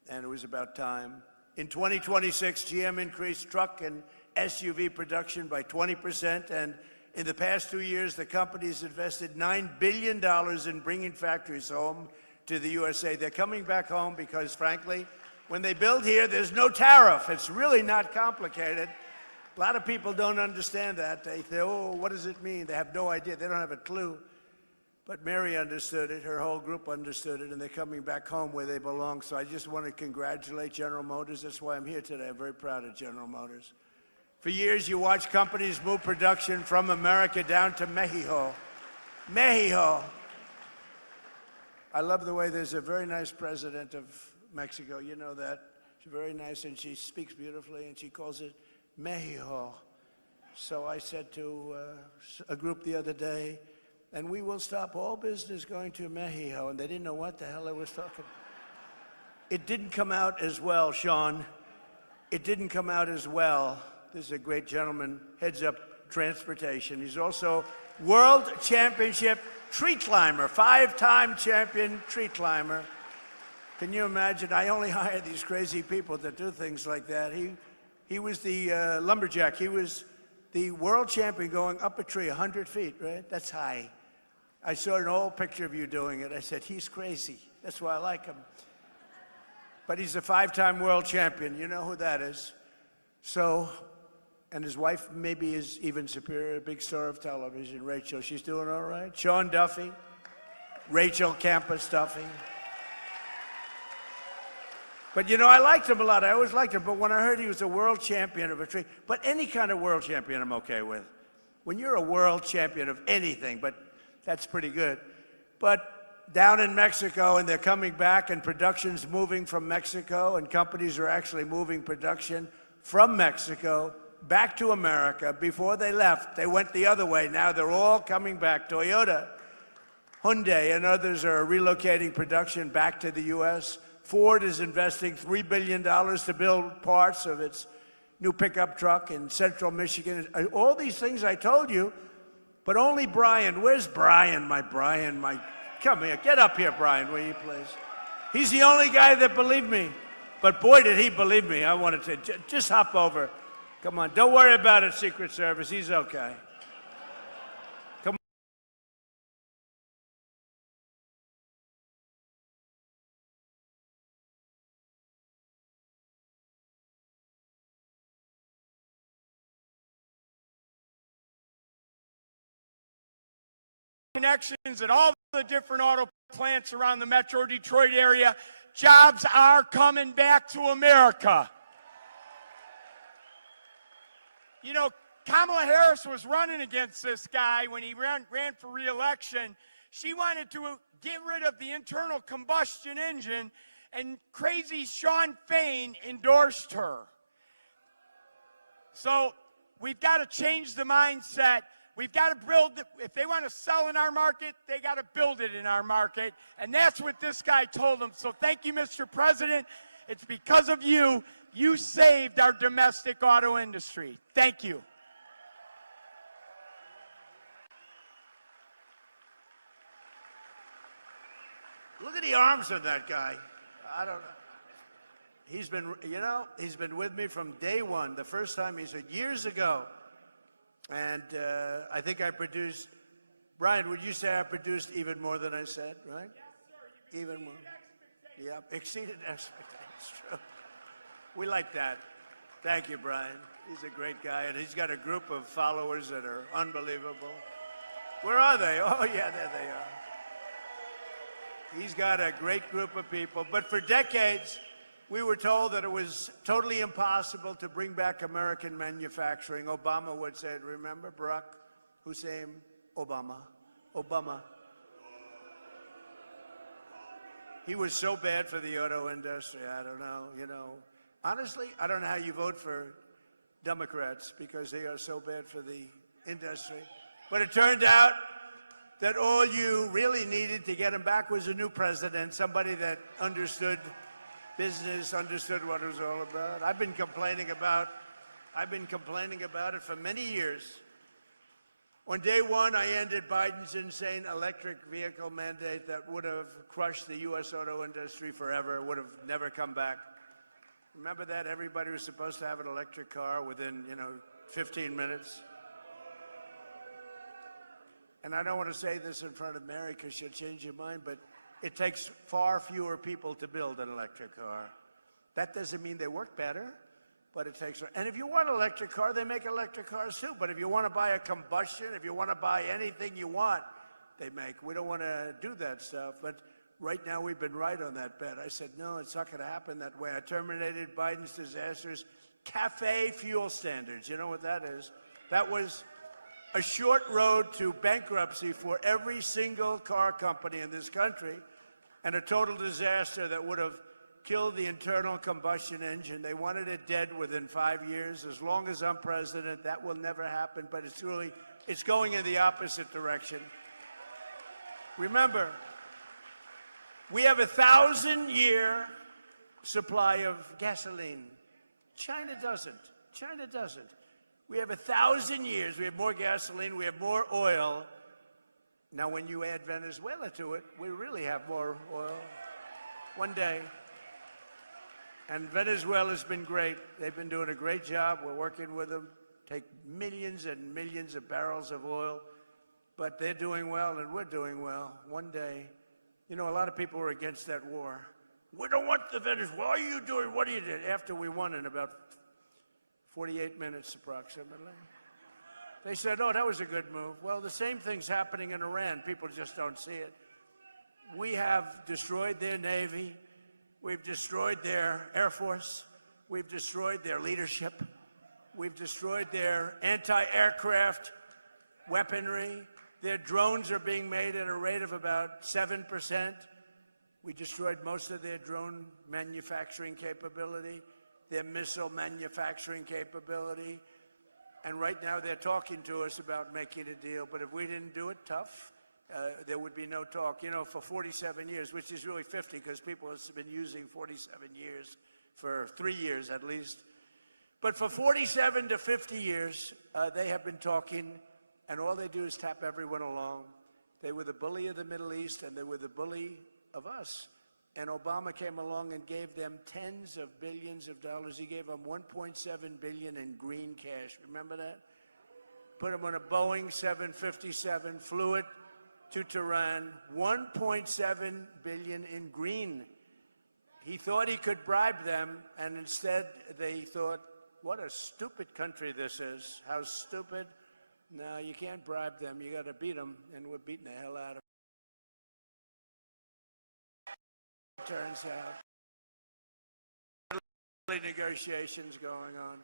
and it was about time. In 2026, GM increased truck and SUV production by 20%, and in the past 2 years, the company's invested $9 billion in bringing factories home to the USA. They're coming back home because, frankly, when they build here, there's no tariff. It's really not complicated. A lot of people don't understand that. They say, oh, what does it mean? They have no idea. They don't have a clue. But Mary understood it. Her whole group understood it, and they're coming back home where they belong. So I just want to congratulate General Motors. That's why I'm here today. I'm very proud of General Motors. For years, you watch companies move production from America down to Mexico. Mexico. I love the way there's a very nice president of Mexico. You know that. She's very nice, and she speaks beautifully, and she calls it Mexico. So I said to a group the other day, and we will stop all business going to Mexico. And they didn't know what the hell I was talking about. It didn't come out as well, Sean. It didn't come out as well. This is a great gentleman, heads up transportation. He's also world championship tree climber, 5-time champion tree climber. Can you imagine? I only hire these crazy people that do things like that. He was the lumberjack. He was the world champion going up a tree 100 feet, right? That's high. I saw an old picture of you doing it. I said, he's crazy. That's why I like him. But he's a 5-time world champion. You know who that is. So, and his wife maybe is even superior, a big star of television, Rachel. She's doing all right. Sean Duffy, Rachel Campus Duffy. But you know, I liked him a lot. I always liked him. But when I heard he was a world champion of a tree, but any kind of world champion I'm okay with. When you're a world champion of anything, but that's pretty good. But down in Mexico, and they're coming back, and production's moving from Mexico, and companies are actually moving production from Mexico back to America. Before they left, they went the other way. Now they're all coming back. Toyota, Hyundai, and others are relocating production back to the U.S. Ford is investing $3 billion to build parts of its new pickup truck in central Michigan. All these things I told you, but only Brian. Where's Brian? Come here. Get up here, Brian, will you please? He's the only guy that believed me. But boy, did he believe me. I wanted to just hop over. Come on. Don't worry about it, Secret Service. He's okay. Connections at all the different auto plants around the Metro Detroit area. Jobs are coming back to America. You know, Kamala Harris was running against this guy when he ran for re-election. She wanted to get rid of the internal combustion engine, and crazy Sean Fain endorsed her. So we've got to change the mindset. We've got to build, if they want to sell in our market, they got to build it in our market. And that's what this guy told them. So thank you, Mr. President. It's because of you, you saved our domestic auto industry. Thank you. Look at the arms of that guy. I don't know. He's been, you know, he's been with me from day one. The first time he said, years ago. And I think I produced, Brian, would you say I produced even more than I said, right? Yes, sir. You even more. Expectations. Yep, exceeded expectations. True. We like that. Thank you, Brian. He's a great guy, and he's got a group of followers that are unbelievable. Where are they? Oh, yeah, there they are. He's got a great group of people. But for decades, we were told that it was totally impossible to bring back American manufacturing. Obama would say it, remember? Barack Hussein Obama. He was so bad for the auto industry, I don't know, you know. Honestly, I don't know how you vote for Democrats because they are so bad for the industry. But it turned out that all you really needed to get him back was a new president, somebody that understood business, understood what it was all about. I've been complaining about it for many years. On day one, I ended Biden's insane electric vehicle mandate that would have crushed the U.S. auto industry forever, would have never come back. Remember that? Everybody was supposed to have an electric car within, 15 minutes. And I don't want to say this in front of Mary because she'll change your mind, but it takes far fewer people to build an electric car. That doesn't mean they work better, but it takes, and if you want an electric car, they make electric cars too. But if you want to buy a combustion, if you want to buy anything you want, they make. We don't want to do that stuff, but right now we've been right on that bet. I said, no, it's not going to happen that way. I terminated Biden's disastrous cafe fuel standards. You know what that is? That was a short road to bankruptcy for every single car company in this country, and a total disaster that would have killed the internal combustion engine. They wanted it dead within 5 years. As long as I'm president, that will never happen, but it's going in the opposite direction. Remember, we have a 1,000-year supply of gasoline. China doesn't. China doesn't. We have 1,000 years. We have more gasoline. We have more oil. Now, when you add Venezuela to it, we really have more oil. One day. And Venezuela's been great. They've been doing a great job. We're working with them. Take millions and millions of barrels of oil. But they're doing well, and we're doing well. One day, you know, a lot of people were against that war. We don't want the Venezuela. What are you doing? What are you doing? After we won in about 48 minutes approximately. They said, oh, that was a good move. Well, the same thing's happening in Iran. People just don't see it. We have destroyed their Navy. We've destroyed their Air Force. We've destroyed their leadership. We've destroyed their anti-aircraft weaponry. Their drones are being made at a rate of about 7%. We destroyed most of their drone manufacturing capability, their missile manufacturing capability. And right now they're talking to us about making a deal. But if we didn't do it tough, there would be no talk. You know, for 47 years, which is really 50 because people have been using 47 years for 3 years at least. But for 47 to 50 years, they have been talking, and all they do is tap everyone along. They were the bully of the Middle East, and they were the bully of us. And Obama came along and gave them tens of billions of dollars. He gave them $1.7 billion in green cash. Remember that? Put them on a Boeing 757, flew it to Tehran, $1.7 billion in green. He thought he could bribe them, and instead they thought, what a stupid country this is. How stupid. No, you can't bribe them. You got to beat them, and we're beating the hell out of them. Turns out, negotiations going on.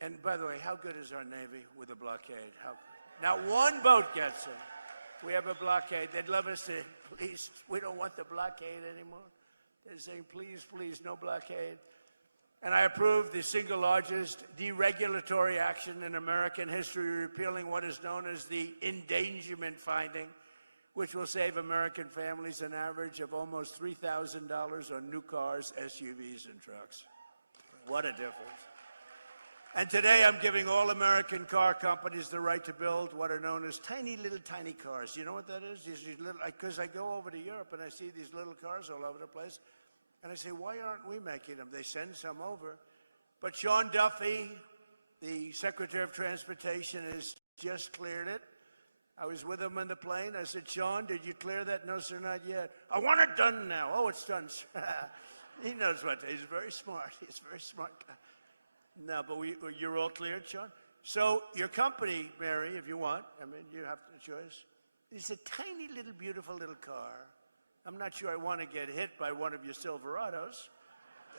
And by the way, how good is our Navy with a blockade? How good? Now one boat gets in. We have a blockade. They'd love us to, please, we don't want the blockade anymore. They're saying, please, please, no blockade. And I approved the single largest deregulatory action in American history, repealing what is known as the endangerment finding, which will save American families an average of almost $3,000 on new cars, SUVs, and trucks. What a difference. And today I'm giving all American car companies the right to build what are known as tiny cars. You know what that is? These little, because I go over to Europe and I see these little cars all over the place. And I say, why aren't we making them? They send some over. But Sean Duffy, the Secretary of Transportation, has just cleared it. I was with him on the plane. I said, Sean, did you clear that? No, sir, not yet. I want it done now. Oh, it's done. He knows what. He's very smart. He's a very smart guy. No, but you're all cleared, Sean? So your company, Mary, if you want, I mean, you have the choice. It's a tiny little, beautiful little car. I'm not sure I want to get hit by one of your Silverados,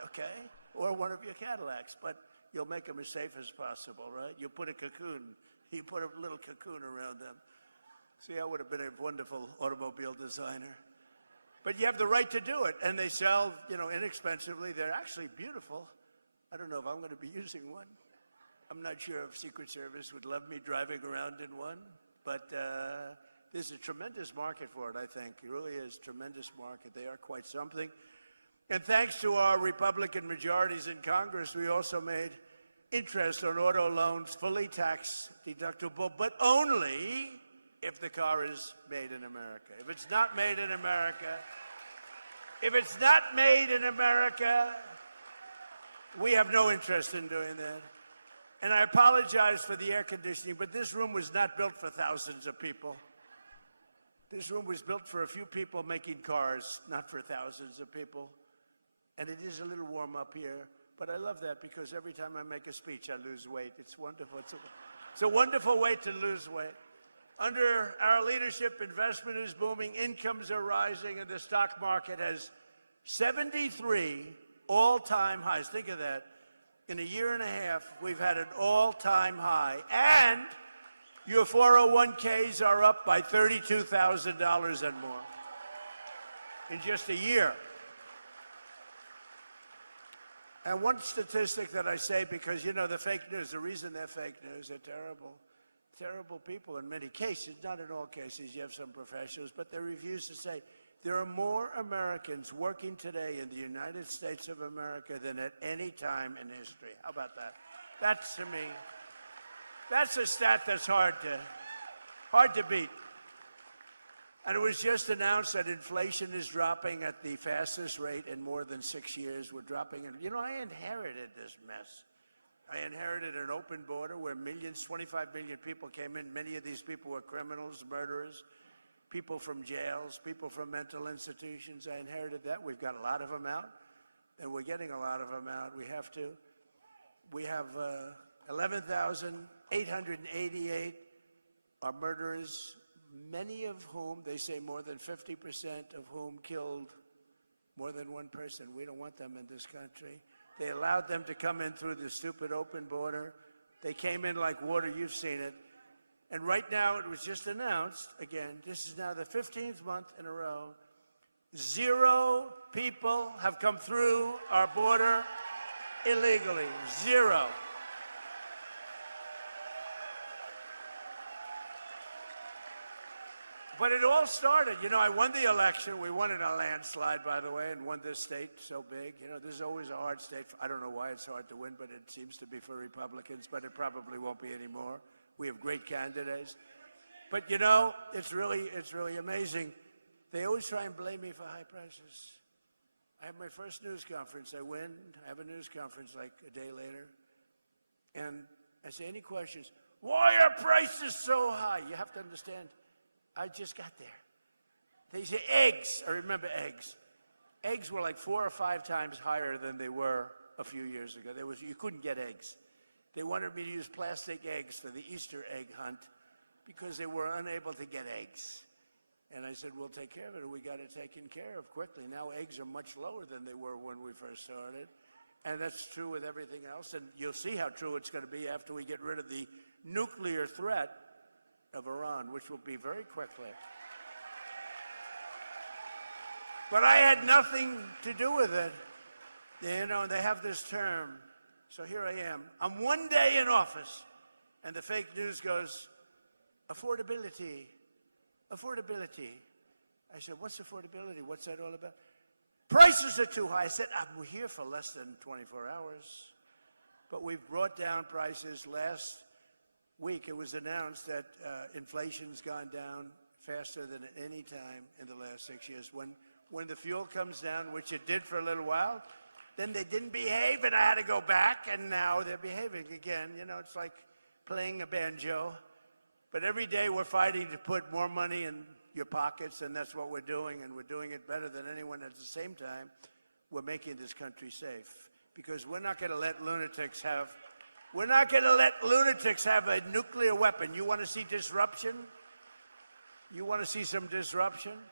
okay? Or one of your Cadillacs, but you'll make them as safe as possible, right? You put a cocoon. You put a little cocoon around them. See, I would have been a wonderful automobile designer. But you have the right to do it, and they sell, you know, inexpensively. They're actually beautiful. I don't know if I'm going to be using one. I'm not sure if Secret Service would love me driving around in one, but there's a tremendous market for it, I think. It really is a tremendous market. They are quite something. And thanks to our Republican majorities in Congress, we also made interest on auto loans fully tax deductible, but only if the car is made in America. If it's not made in America, we have no interest in doing that. And I apologize for the air conditioning, but this room was not built for thousands of people. This room was built for a few people making cars, not for thousands of people. And it is a little warm up here, but I love that because every time I make a speech, I lose weight. It's wonderful. It's a wonderful way to lose weight. Under our leadership, investment is booming, incomes are rising, and the stock market has 73 all-time highs. Think of that. In a year and a half, we've had an all-time high. And your 401ks are up by $32,000 and more in just a year. And one statistic that I say, because, you know, the fake news, the reason they're fake news, they're terrible people in many cases, not in all cases. You have some professionals, but they refuse to say There are more Americans working today in the United States of America than at any time in history. How about that? That's, to me, that's a stat that's hard to beat. And it was just announced that inflation is dropping at the fastest rate in more than 6 years. We're dropping it. You know, I inherited this mess. I inherited an open border where 25 million people came in. Many of these people were criminals, murderers, people from jails, people from mental institutions. I inherited that. We've got a lot of them out, and we're getting a lot of them out. We have 11,888 are murderers, many of whom, they say more than 50% of whom killed more than one person. We don't want them in this country. They allowed them to come in through the stupid open border. They came in like water, you've seen it. And right now, it was just announced, again, this is now the 15th month in a row, 0 people have come through our border illegally, 0. But it all started, you know, I won the election. We won in a landslide, by the way, and won this state so big. You know, this is always a hard state. I don't know why it's hard to win, but it seems to be for Republicans, but it probably won't be anymore. We have great candidates. But, you know, it's really amazing. They always try and blame me for high prices. I have my first news conference. I win. I have a news conference like a day later. And I say, any questions? Why are prices so high? You have to understand. I just got there. They say eggs. I remember eggs. Eggs were like 4 or 5 times higher than they were a few years ago. You couldn't get eggs. They wanted me to use plastic eggs for the Easter egg hunt because they were unable to get eggs. And I said, we'll take care of it. We got it taken care of quickly. Now eggs are much lower than they were when we first started. And that's true with everything else. And you'll see how true it's going to be after we get rid of the nuclear threat of Iran, which will be very quickly. But I had nothing to do with it. You know, they have this term. So here I am. I'm one day in office, and the fake news goes, affordability, affordability. I said, what's affordability? What's that all about? Prices are too high. I said, I'm here for less than 24 hours. But we've brought down prices. Last week, it was announced that inflation's gone down faster than at any time in the last 6 years. When the fuel comes down, which it did for a little while, then they didn't behave, and I had to go back, and now they're behaving again. You know, it's like playing a banjo. But every day we're fighting to put more money in your pockets, and that's what we're doing, and we're doing it better than anyone. At the same time, we're making this country safe, because we're not going to let lunatics have a nuclear weapon. You want to see disruption? You want to see some disruption?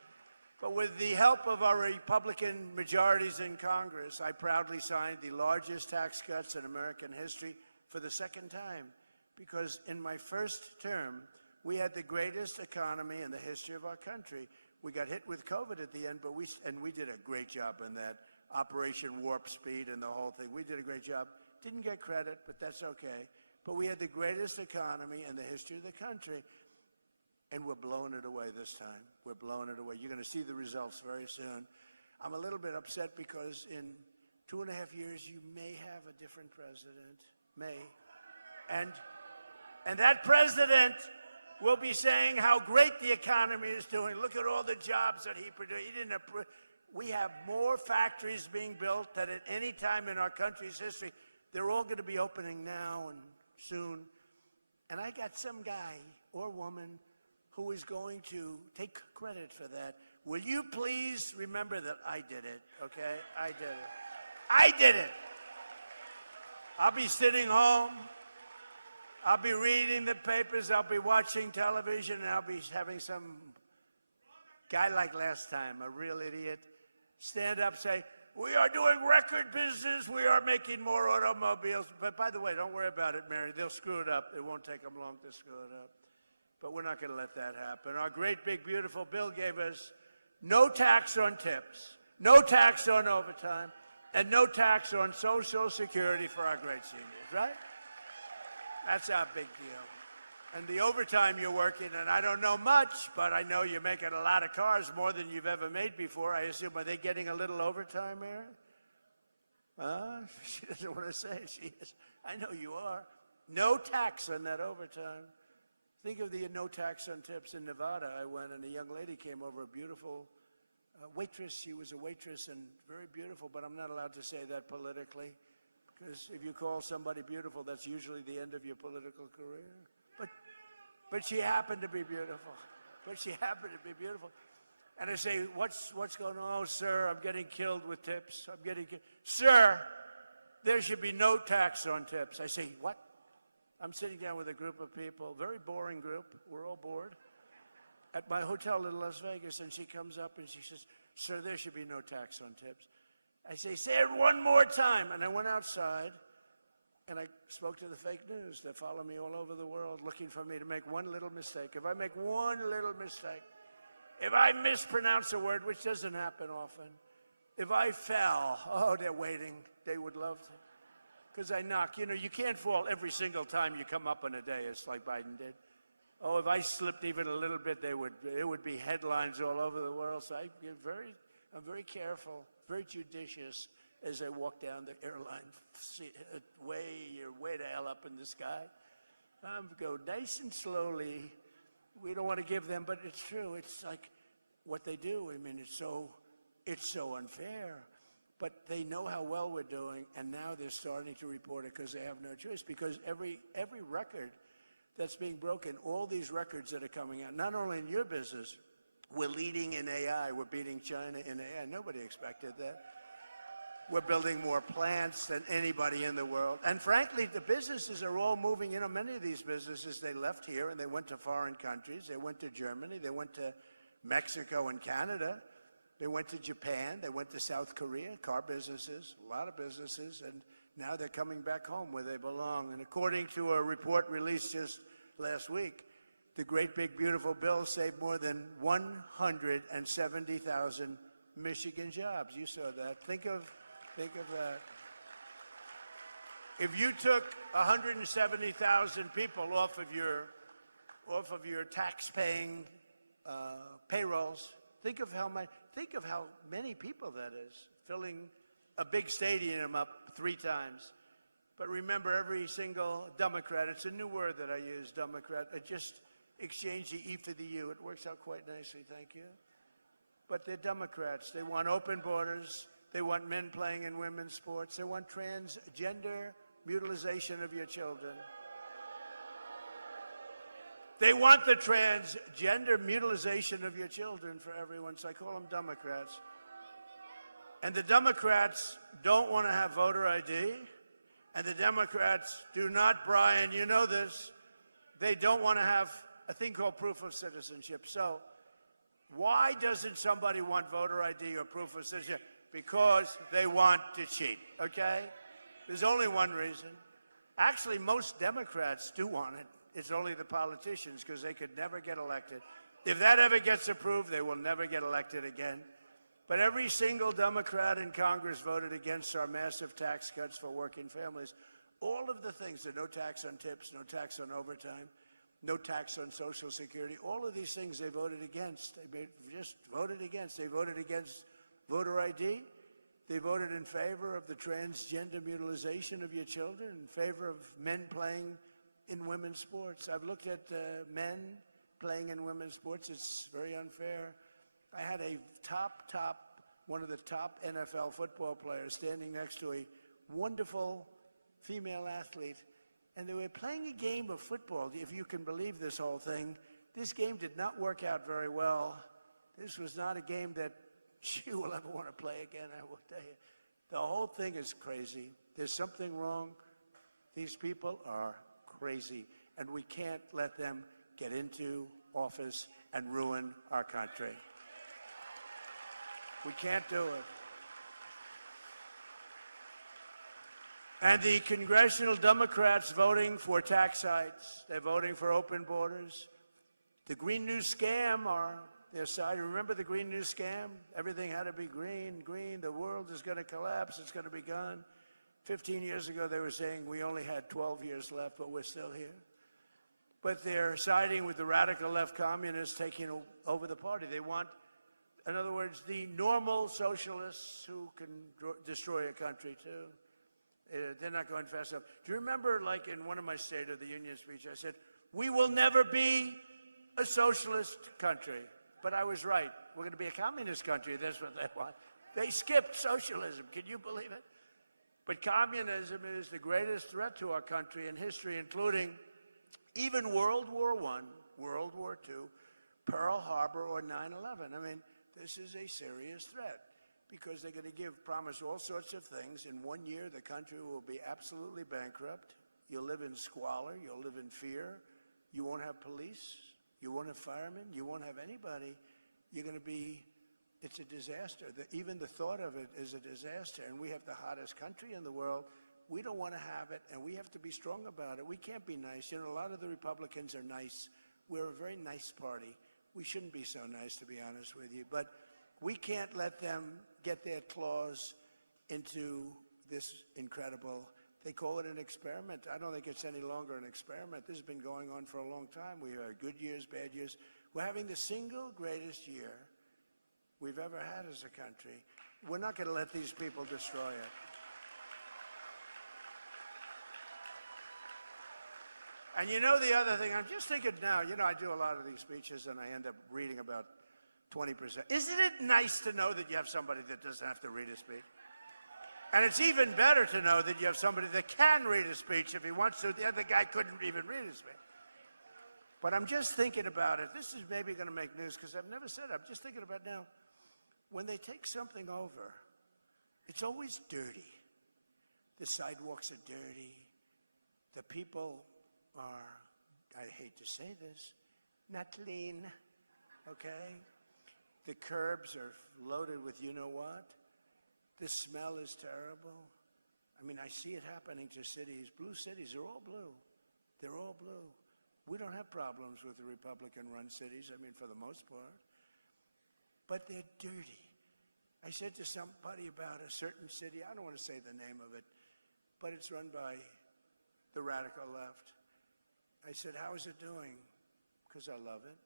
But with the help of our Republican majorities in Congress, I proudly signed the largest tax cuts in American history for the second time. Because in my first term, we had the greatest economy in the history of our country. We got hit with COVID at the end, but we did a great job in that. Operation Warp Speed and the whole thing. We did a great job. Didn't get credit, but that's okay. But we had the greatest economy in the history of the country. And we're blowing it away this time. We're blowing it away. You're going to see the results very soon. I'm a little bit upset because in 2.5 years, you may have a different president. May. And that president will be saying how great the economy is doing. Look at all the jobs that he produced. We have more factories being built than at any time in our country's history. They're all going to be opening now and soon. And I got some guy or woman who is going to take credit for that. Will you please remember that I did it, okay? I did it. I did it. I'll be sitting home. I'll be reading the papers. I'll be watching television, and I'll be having some guy like last time, a real idiot, stand up, say, we are doing record business. We are making more automobiles. But by the way, don't worry about it, Mary. They'll screw it up. It won't take them long to screw it up. But we're not going to let that happen. Our great, big, beautiful bill gave us no tax on tips, no tax on overtime, and no tax on Social Security for our great seniors, right? That's our big deal. And the overtime you're working, and I don't know much, but I know you're making a lot of cars, more than you've ever made before. I assume, are they getting a little overtime, Aaron? She doesn't want to say it. She is. I know you are. No tax on that overtime. Think of the no tax on tips in Nevada. I went, and a young lady came over, a beautiful waitress. She was a waitress and very beautiful, but I'm not allowed to say that politically, because if you call somebody beautiful, that's usually the end of your political career. But she happened to be beautiful. And I say, what's going on? Oh, sir, I'm getting killed with tips. I'm getting killed. Sir, there should be no tax on tips. I say, what? I'm sitting down with a group of people, very boring group. We're all bored. At my hotel in Las Vegas, and she comes up and she says, sir, there should be no tax on tips. I say it one more time. And I went outside. And I spoke to the fake news that follow me all over the world, looking for me to make one little mistake. If I make one little mistake, if I mispronounce a word, which doesn't happen often, if I fell, oh, they're waiting. They would love to. Because I knock. You know, you can't fall every single time you come up on a day, it's like Biden did. Oh, if I slipped even a little bit, it would be headlines all over the world. So I'm very careful, very judicious, as I walk down the airline, way the hell up in the sky. Go nice and slowly. We don't want to give them, but it's true. It's like what they do. I mean, it's so unfair. But they know how well we're doing, and now they're starting to report it because they have no choice. Because every record that's being broken, all these records that are coming out, not only in your business, we're leading in AI. We're beating China in AI. Nobody expected that. We're building more plants than anybody in the world. And frankly, the businesses are all moving. You know, many of these businesses, they left here and they went to foreign countries. They went to Germany. They went to Mexico and Canada. They went to Japan. They went to South Korea, car businesses, a lot of businesses. And now they're coming back home where they belong. And according to a report released just last week, the great big beautiful bill saved more than 170,000 Michigan jobs. You saw that. Think of that. If you took 170,000 people off of your tax-paying payrolls, think of how many people that is, filling a big stadium up 3 times. But remember, every single Democrat, it's a new word that I use, Democrat, I just exchange the E for the U. It works out quite nicely, thank you. But they're Democrats. They want open borders. They want men playing in women's sports. They want transgender mutilization of your children. They want the transgender mutilization of your children for everyone, so I call them Democrats. And the Democrats don't want to have voter ID. And the Democrats do not, Brian, you know this, they don't want to have a thing called proof of citizenship. So why doesn't somebody want voter ID or proof of citizenship? Because they want to cheat, okay? There's only one reason. Actually, most Democrats do want it. It's only the politicians, because they could never get elected. If that ever gets approved, they will never get elected again. But every single Democrat in Congress voted against our massive tax cuts for working families. All of the things, the no tax on tips, no tax on overtime, no tax on Social Security, all of these things they voted against. They just voted against. They voted against voter ID. They voted in favor of the transgender mutilization of your children, in favor of men playing in women's sports. I've looked at men playing in women's sports. It's very unfair. I had one of the top NFL football players standing next to a wonderful female athlete, and they were playing a game of football, if you can believe this whole thing. This game did not work out very well. This was not a game that she will ever want to play again, I will tell you. The whole thing is crazy. There's something wrong. These people are crazy, and we can't let them get into office and ruin our country. We can't do it. And the congressional Democrats voting for tax hikes, they're voting for open borders. The Green New Scam are their side. Remember the Green New Scam? Everything had to be green, the world is going to collapse, it's going to be gone. 15 years ago, they were saying we only had 12 years left, but we're still here. but they're siding with the radical left communists taking over the party. They want, in other words, the normal socialists who can destroy a country too. They're not going fast enough. Do you remember, like in one of my State of the Union speeches, I said, we will never be a socialist country. But I was right. We're going to be a communist country. That's what they want. They skipped socialism. Can you believe it? But communism is the greatest threat to our country in history, including even World War I, World War II, Pearl Harbor, or 9/11. I mean, this is a serious threat because they're going to promise all sorts of things. In 1 year, the country will be absolutely bankrupt. You'll live in squalor. You'll live in fear. You won't have police. You won't have firemen. You won't have anybody. You're going to be, it's a disaster. Even the thought of it is a disaster. And we have the hottest country in the world. We don't want to have it, and we have to be strong about it. We can't be nice. You know, a lot of the Republicans are nice. We're a very nice party. We shouldn't be so nice, to be honest with you. But we can't let them get their claws into this incredible, they call it an experiment. I don't think it's any longer an experiment. This has been going on for a long time. We have good years, bad years. We're having the single greatest year we've ever had as a country. We're not going to let these people destroy it. And you know the other thing, I'm just thinking now, you know, I do a lot of these speeches and I end up reading about 20%. Isn't it nice to know that you have somebody that doesn't have to read a speech? And it's even better to know that you have somebody that can read a speech if he wants to. The other guy couldn't even read a speech. But I'm just thinking about it. This is maybe going to make news because I've never said it. I'm just thinking about now, when they take something over, it's always dirty. The sidewalks are dirty. The people are, I hate to say this, not clean, okay? The curbs are loaded with you-know-what. The smell is terrible. I mean, I see it happening to cities. Blue cities are all blue. They're all blue. We don't have problems with the Republican-run cities, I mean, for the most part. But they're dirty. I said to somebody about a certain city, I don't want to say the name of it, but it's run by the radical left. I said, how is it doing? Because I love it.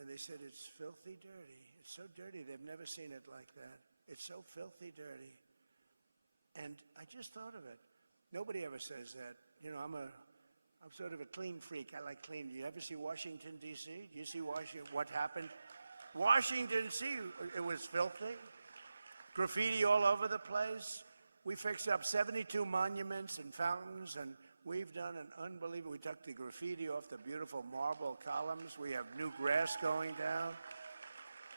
And they said, it's filthy dirty. It's so dirty, they've never seen it like that. It's so filthy dirty. And I just thought of it. Nobody ever says that. You know, I'm sort of a clean freak. I like clean. Do you ever see Washington, D.C.? Do you see what happened? Washington, D.C., it was filthy. Graffiti all over the place. We fixed up 72 monuments and fountains, and we've done an unbelievable, we took the graffiti off the beautiful marble columns. We have new grass going down.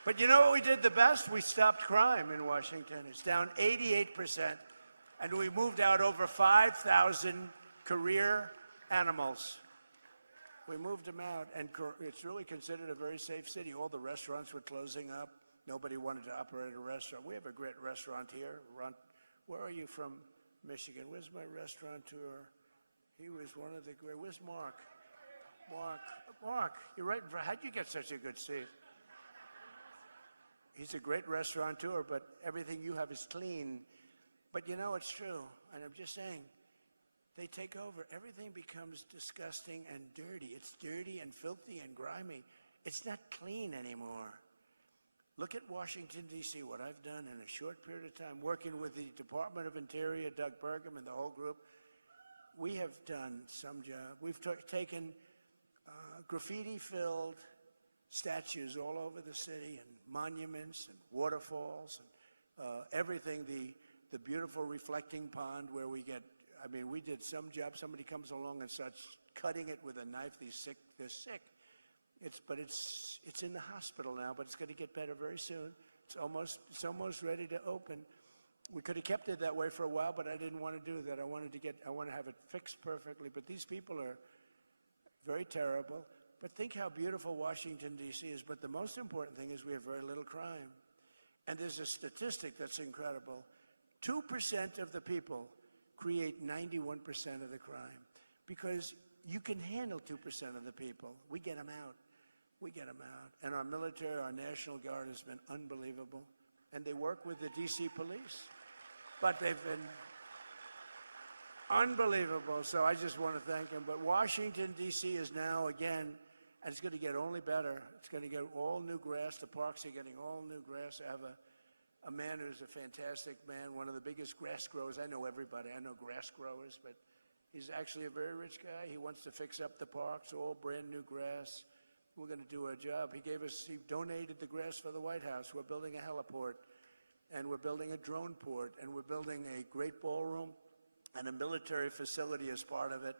But you know what we did the best? We stopped crime in Washington. It's down 88%. And we moved out over 5,000 career animals. We moved them out, and it's really considered a very safe city. All the restaurants were closing up. Nobody wanted to operate a restaurant. We have a great restaurant here. Where are you from, Michigan? Where's my restaurateur? He was one of the great, where's Mark? Mark, you're right in front. How'd you get such a good seat? He's a great restaurateur, but everything you have is clean. But you know, it's true, and I'm just saying, they take over. Everything becomes disgusting and dirty. It's dirty and filthy and grimy. It's not clean anymore. Look at Washington, D.C., what I've done in a short period of time, working with the Department of Interior, Doug Burgum, and the whole group. We have done some job. We've taken graffiti-filled statues all over the city and monuments and waterfalls and everything. The beautiful reflecting pond where we get, I mean, we did some job. Somebody comes along and starts cutting it with a knife. They're sick. It's in the hospital now, but it's going to get better very soon. It's almost ready to open. We could have kept it that way for a while, but I didn't want to do that. I want to have it fixed perfectly. But these people are very terrible. But think how beautiful Washington, D.C. is. But the most important thing is we have very little crime. And there's a statistic that's incredible. 2% of the people create 91% of the crime because you can handle 2% of the people. We get them out. We get them out. And our military, our National Guard has been unbelievable. And they work with the D.C. police. But they've been, Unbelievable. So I just want to thank him. But Washington, D.C. is now, again, and it's going to get only better. It's going to get all new grass. The parks are getting all new grass. I have a man who's a fantastic man, one of the biggest grass growers. I know everybody. I know grass growers, but he's actually a very rich guy. He wants to fix up the parks, all brand new grass. We're going to do a job. He donated the grass for the White House. We're building a heliport, and we're building a drone port, and we're building a great ballroom and a military facility as part of it,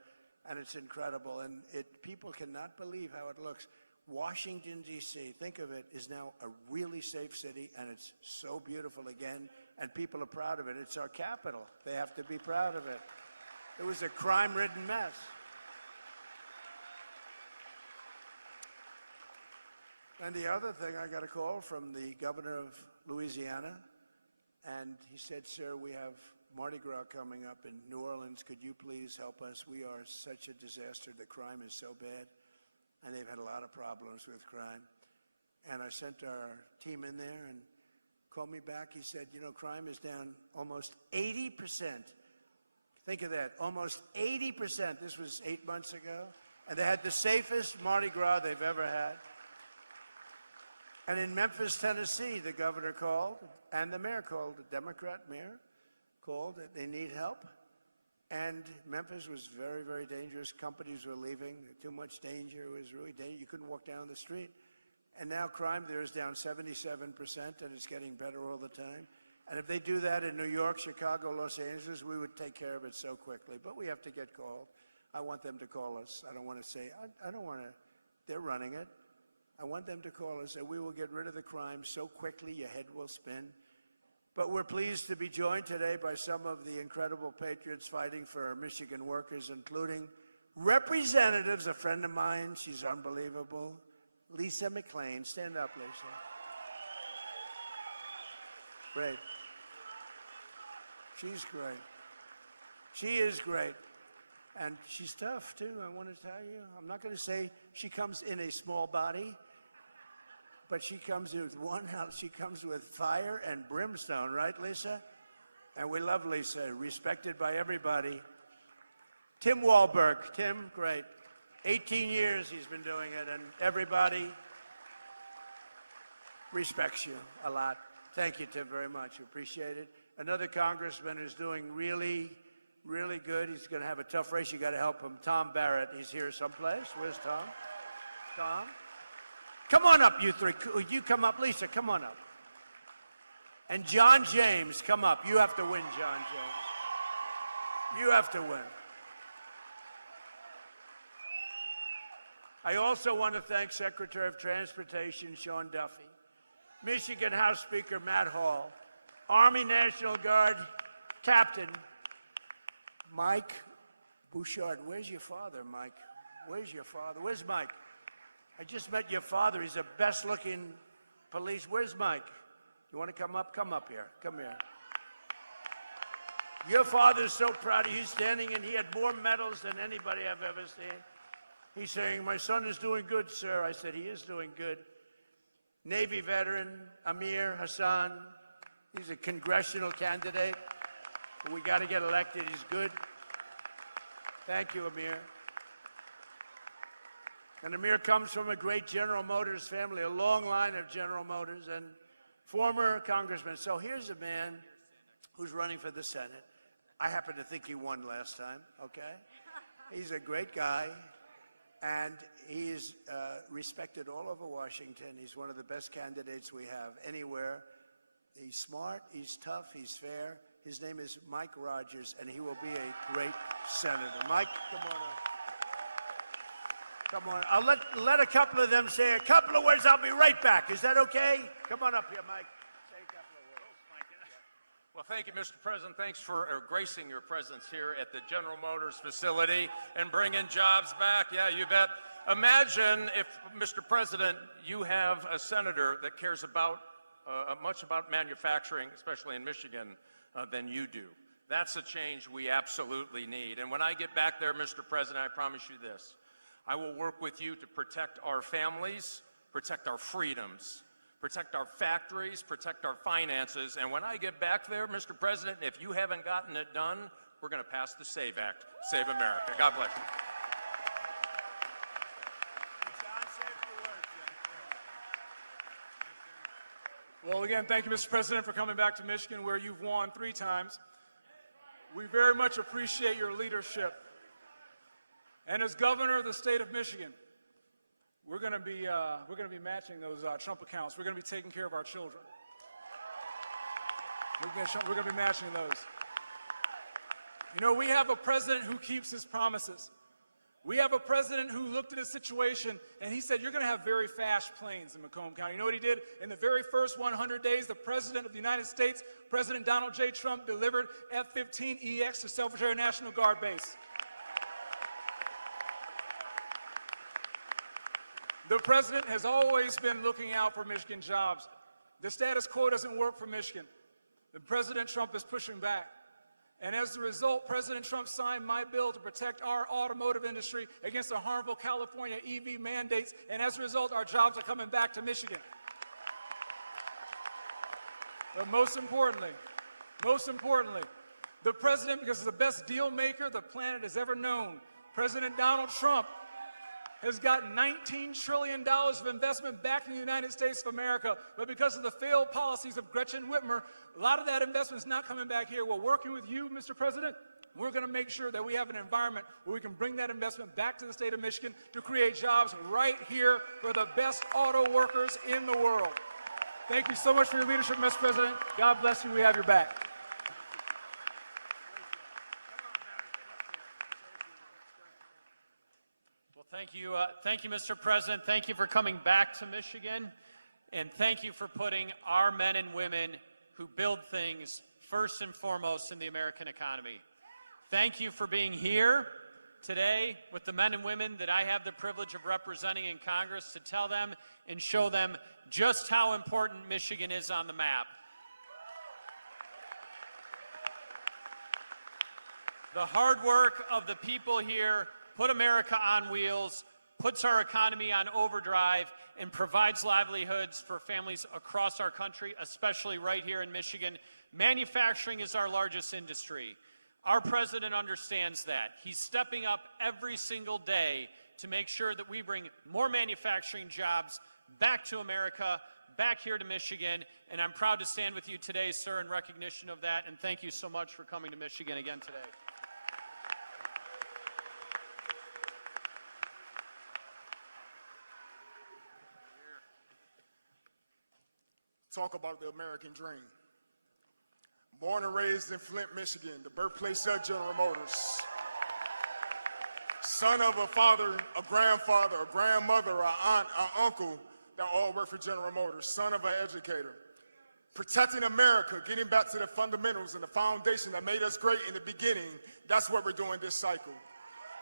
and it's incredible. And people cannot believe how it looks. Washington, D.C., think of it, is now a really safe city, and it's so beautiful again, and people are proud of it. It's our capital. They have to be proud of it. It was a crime-ridden mess. And the other thing, I got a call from the governor of Louisiana, and he said, sir, we have Mardi Gras coming up in New Orleans. Could you please help us? We are such a disaster. The crime is so bad, and they've had a lot of problems with crime. And I sent our team in there and called me back. He said, you know, crime is down almost 80%. Think of that, almost 80%. This was 8 months ago. And they had the safest Mardi Gras they've ever had. And in Memphis, Tennessee, the governor called, and the mayor called, the Democrat mayor called, they need help. And Memphis was very, very dangerous. Companies were leaving, too much danger. It was really dangerous. You couldn't walk down the street. And now crime there is down 77%, and it's getting better all the time. And if they do that in New York, Chicago, Los Angeles, we would take care of it so quickly. But we have to get called. I want them to call us. I don't want to say, I don't want to, they're running it. I want them to call us, and we will get rid of the crime so quickly your head will spin. But we're pleased to be joined today by some of the incredible patriots fighting for Michigan workers, including representatives, a friend of mine, she's unbelievable, Lisa McLean. Stand up, Lisa. Great. She's great. She is great. And she's tough, too, I want to tell you. I'm not going to say she comes in a small body, but she comes with she comes with fire and brimstone, right, Lisa? And we love Lisa, respected by everybody. Tim Wahlberg. Tim, great. 18 years he's been doing it, and everybody respects you a lot. Thank you, Tim, very much. Appreciate it. Another congressman who's doing really good. He's going to have a tough race. You got to help him. Tom Barrett. He's here someplace. Where's Tom? Tom? Come on up, you three. You come up. Lisa, come on up. And John James, come up. You have to win, John James. You have to win. I also want to thank Secretary of Transportation Sean Duffy, Michigan House Speaker Matt Hall, Army National Guard Captain Mike Bouchard. Where's your father, Mike? Where's your father? Where's Mike? I just met your father. He's the best-looking police. Where's Mike? You want to come up? Come up here. Come here. Your father's so proud of you. He's standing, and he had more medals than anybody I've ever seen. He's saying, my son is doing good, sir. I said, he is doing good. Navy veteran Amir Hassan. He's a congressional candidate. We got to get elected. He's good. Thank you, Amir. And Amir comes from a great General Motors family, a long line of General Motors, and former congressman. So here's a man who's running for the Senate. I happen to think he won last time, okay? He's a great guy, and he's respected all over Washington. He's one of the best candidates we have anywhere. He's smart, he's tough, he's fair. His name is Mike Rogers, and he will be a great senator. Mike, come on up. Come on. I'll let a couple of them say a couple of words. I'll be right back. Is that okay? Come on up here, Mike. Say a couple of words. Well, thank you, Mr. President. Thanks for gracing your presence here at the General Motors facility and bringing jobs back. Yeah, you bet. Imagine if, Mr. President, you have a senator that cares about much about manufacturing, especially in Michigan, than you do. That's a change we absolutely need. And when I get back there, Mr. President, I promise you this. I will work with you to protect our families, protect our freedoms, protect our factories, protect our finances. And when I get back there, Mr. President, if you haven't gotten it done, we're going to pass the SAVE Act, Save America. God bless you. Well, again, thank you, Mr. President, for coming back to Michigan, where you've won 3 times. We very much appreciate your leadership. And as governor of the state of Michigan, we're going to be matching those Trump accounts. We're going to be taking care of our children. We're going to be matching those. You know, we have a president who keeps his promises. We have a president who looked at a situation and he said, you're going to have very fast planes in Macomb County. You know what he did? In the very first 100 days, the president of the United States, President Donald J. Trump, delivered F-15EX to Selfridge Air National Guard Base. The president has always been looking out for Michigan jobs. The status quo doesn't work for Michigan. President Trump is pushing back. And as a result, President Trump signed my bill to protect our automotive industry against the harmful California EV mandates, and as a result, our jobs are coming back to Michigan. But most importantly, the president, because he's the best deal maker the planet has ever known, President Donald Trump has got $19 trillion of investment back in the United States of America, but because of the failed policies of Gretchen Whitmer, a lot of that investment is not coming back here. We're working with you, Mr. President. We're going to make sure that we have an environment where we can bring that investment back to the state of Michigan to create jobs right here for the best auto workers in the world. Thank you so much for your leadership, Mr. President. God bless you. We have your back. Thank you, Mr. President. Thank you for coming back to Michigan, and thank you for putting our men and women who build things first and foremost in the American economy. Thank you for being here today with the men and women that I have the privilege of representing in Congress to tell them and show them just how important Michigan is on the map. The hard work of the people here put America on wheels, puts our economy on overdrive, and provides livelihoods for families across our country, especially right here in Michigan. Manufacturing is our largest industry. Our president understands that. He's stepping up every single day to make sure that we bring more manufacturing jobs back to America, back here to Michigan, and I'm proud to stand with you today, sir, in recognition of that, and thank you so much for coming to Michigan again today. Talk about the American dream. Born and raised in Flint, Michigan, the birthplace of General Motors. Son of a father, a grandfather, a grandmother, an aunt, an uncle that all work for General Motors. Son of an educator. Protecting America, getting back to the fundamentals and the foundation that made us great in the beginning. That's what we're doing this cycle.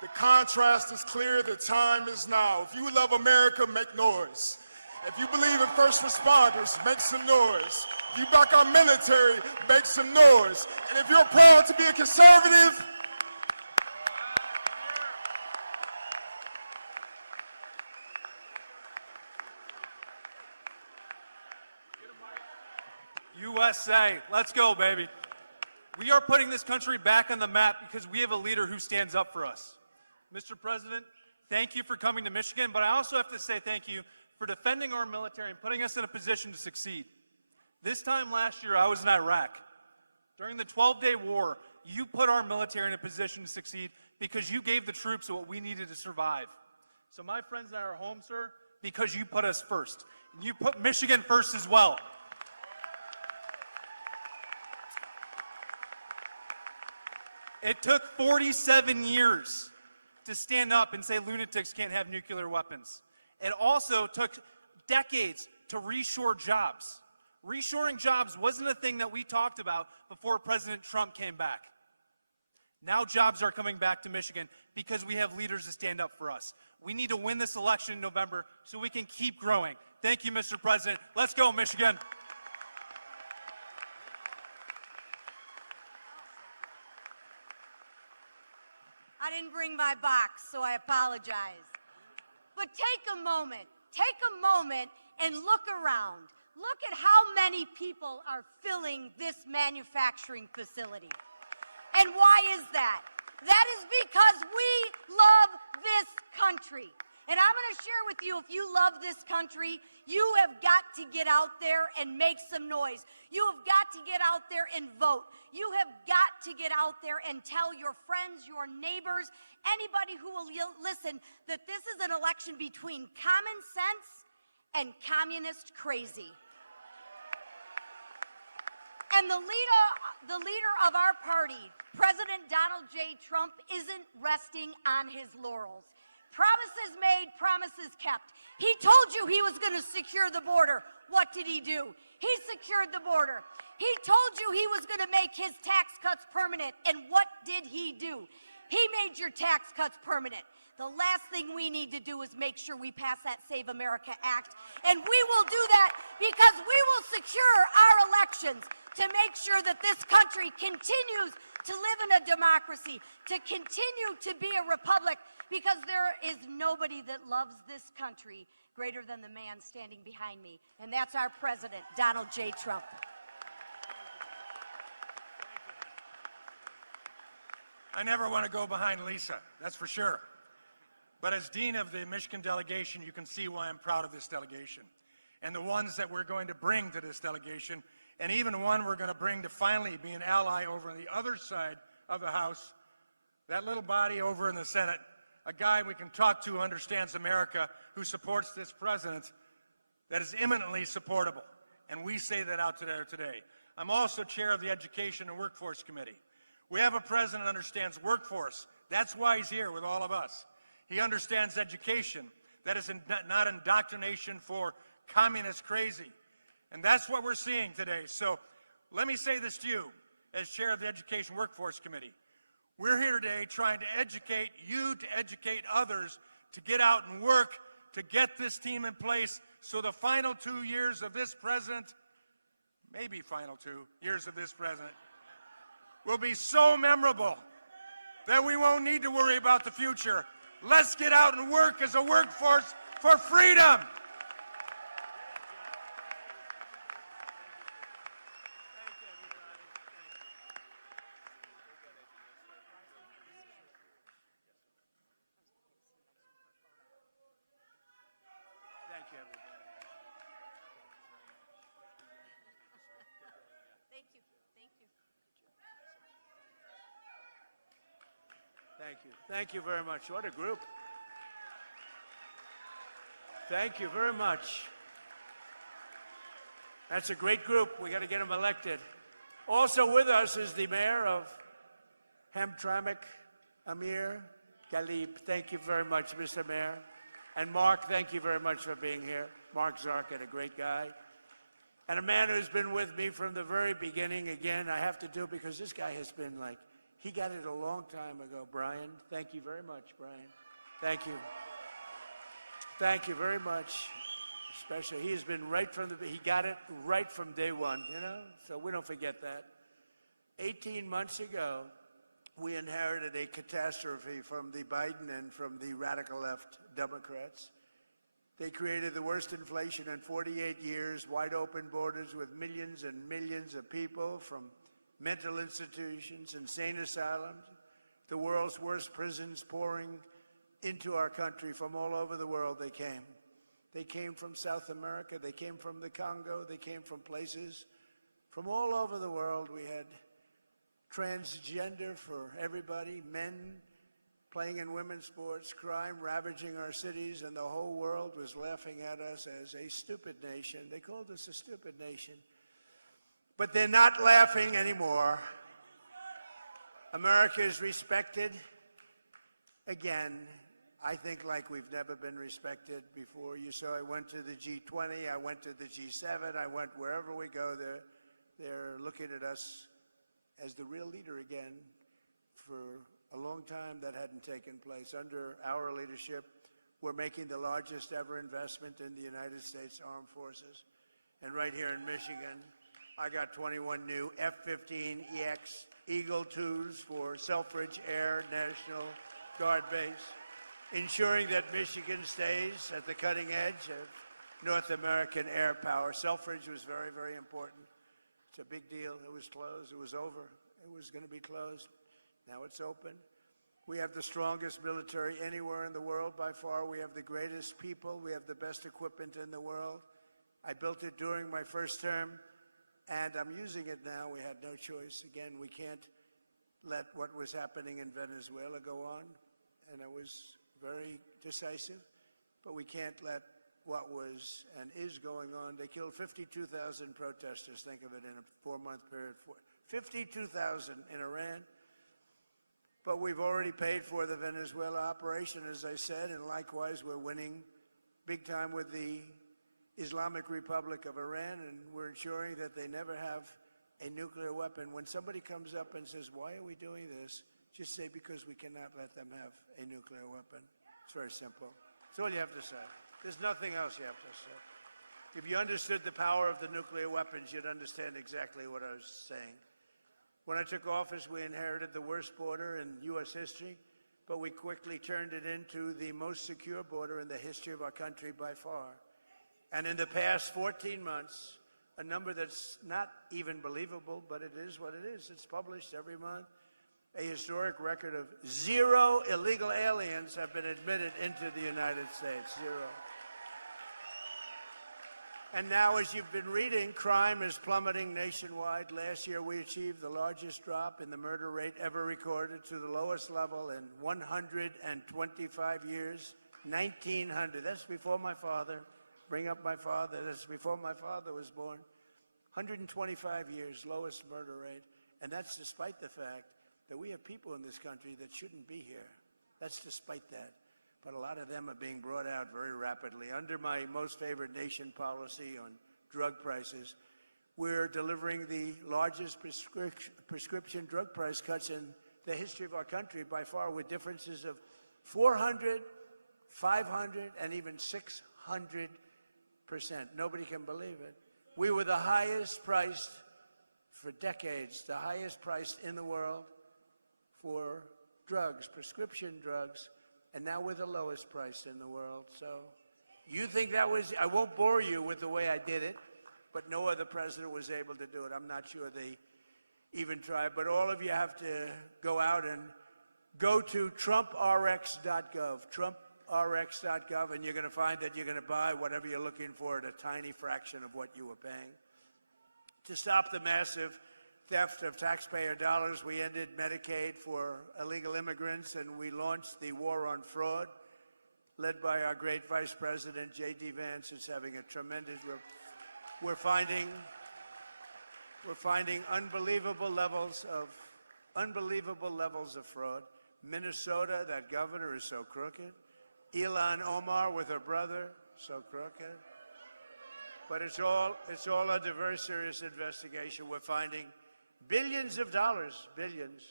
The contrast is clear, the time is now. If you love America, make noise. If you believe in first responders, make some noise. If you back our military, make some noise. And if you're proud to be a conservative, USA, let's go, baby. We are putting this country back on the map because we have a leader who stands up for us. Mr. President, thank you for coming to Michigan, but I also have to say thank you for defending our military and putting us in a position to succeed. This time last year, I was in Iraq. During the 12-day war, you put our military in a position to succeed because you gave the troops what we needed to survive. So my friends and I are home, sir, because you put us first. And you put Michigan first as well. It took 47 years to stand up and say lunatics can't have nuclear weapons. It also took decades to reshore jobs. Reshoring jobs wasn't a thing that we talked about before President Trump came back. Now jobs are coming back to Michigan because we have leaders that stand up for us. We need to win this election in November so we can keep growing. Thank you, Mr. President. Let's go, Michigan. I didn't bring my box, so I apologize. But take a moment and look around. Look at how many people are filling this manufacturing facility. And why is that? That is because we love this country. And I'm going to share with you, if you love this country, you have got to get out there and make some noise. You have got to get out there and vote. You have got to get out there and tell your friends, your neighbors, anybody who will listen, that this is an election between common sense and communist crazy. And the leader of our party, President Donald J. Trump, isn't resting on his laurels. Promises made, promises kept. He told you he was going to secure the border. What did he do? He secured the border. He told you he was going to make his tax cuts permanent. And what did he do? He made your tax cuts permanent. The last thing we need to do is make sure we pass that Save America Act. And we will do that because we will secure our elections to make sure that this country continues to live in a democracy, to continue to be a republic, because there is nobody that loves this country greater than the man standing behind me, and that's our president, Donald J. Trump. I never want to go behind Lisa, that's for sure. But as Dean of the Michigan delegation, you can see why I'm proud of this delegation and the ones that we're going to bring to this delegation, and even one we're going to bring to finally be an ally over on the other side of the House, that little body over in the Senate, a guy we can talk to who understands America, who supports this president, that is eminently supportable. And we say that out today. I'm also chair of the Education and Workforce Committee. We have a president who understands workforce. That's why he's here with all of us. He understands education. That is not indoctrination for communist crazy. And that's what we're seeing today. So let me say this to you as chair of the Education Workforce Committee. We're here today trying to educate you, to educate others, to get out and work, to get this team in place so the final 2 years of this president, maybe final 2 years of this president, will be so memorable that we won't need to worry about the future. Let's get out and work as a workforce for freedom. Thank you. Thank you very much. What a group. Thank you very much. That's a great group. We got to get them elected. Also with us is the mayor of Hamtramck, Amir Galib. Thank you very much, Mr. Mayor. And Mark, thank you very much for being here. Mark Zarkin, a great guy. And a man who's been with me from the very beginning. Again, I have to do it because this guy has been like, he got it a long time ago. Brian, thank you very much, Brian. Thank you. Thank you very much. Especially, he has been right from he got it right from day one, you know? So we don't forget that. 18 months ago, we inherited a catastrophe from the Biden and from the radical left Democrats. They created the worst inflation in 48 years, wide open borders with millions and millions of people from mental institutions, insane asylums, the world's worst prisons pouring into our country from all over the world. They came. They came from South America. They came from the Congo. They came from places from all over the world. We had transgender for everybody, men playing in women's sports, crime ravaging our cities, and the whole world was laughing at us as a stupid nation. They called us a stupid nation. But they're not laughing anymore. America is respected again, I think like we've never been respected before. You saw I went to the G20, I went to the G7, I went wherever we go, they're looking at us as the real leader again. For a long time that hadn't taken place. Under our leadership, we're making the largest ever investment in the United States Armed Forces. And right here in Michigan, I got 21 new F-15EX Eagle IIs for Selfridge Air National Guard Base, ensuring that Michigan stays at the cutting edge of North American air power. Selfridge was very, very important. It's a big deal. It was closed. It was over. It was going to be closed. Now it's open. We have the strongest military anywhere in the world by far. We have the greatest people. We have the best equipment in the world. I built it during my first term, and I'm using it now. We had no choice. Again, we can't let what was happening in Venezuela go on, and it was very decisive, but we can't let what was and is going on. They killed 52,000 protesters, think of it, in a 4-month period. 52,000 in Iran. But we've already paid for the Venezuela operation, as I said, and likewise we're winning big time with the Islamic Republic of Iran, and we're ensuring that they never have a nuclear weapon. When somebody comes up and says, why are we doing this? Just say, because we cannot let them have a nuclear weapon. It's very simple. That's all you have to say. There's nothing else you have to say. If you understood the power of the nuclear weapons, you'd understand exactly what I was saying. When I took office, we inherited the worst border in U.S. history, but we quickly turned it into the most secure border in the history of our country by far. And in the past 14 months, a number that's not even believable, but it is what it is. It's published every month. A historic record of 0 illegal aliens have been admitted into the United States. 0. And now, as you've been reading, crime is plummeting nationwide. Last year, we achieved the largest drop in the murder rate ever recorded to the lowest level in 125 years, 1900. That's before my father. Bring up my father. That's before my father was born. 125 years, lowest murder rate. And that's despite the fact that we have people in this country that shouldn't be here. That's despite that. But a lot of them are being brought out very rapidly. Under my most favored nation policy on drug prices, we're delivering the largest prescription drug price cuts in the history of our country by far, with differences of 400, 500, and even 600%. Nobody can believe it. We were the highest priced for decades, the highest priced in the world for drugs, prescription drugs. And now we're the lowest price in the world. So you think that was, I won't bore you with the way I did it, but no other president was able to do it. I'm not sure they even tried, but all of you have to go out and go to trumprx.gov, trumprx.gov, and you're going to find that you're going to buy whatever you're looking for at a tiny fraction of what you were paying. To stop the massive theft of taxpayer dollars, we ended Medicaid for illegal immigrants, and we launched the war on fraud, led by our great Vice President, J.D. Vance. It's having a tremendous, we're finding unbelievable levels of fraud. Minnesota, that governor is so crooked. Ilhan Omar with her brother, so crooked. But it's all under very serious investigation. We're finding billions of dollars, billions.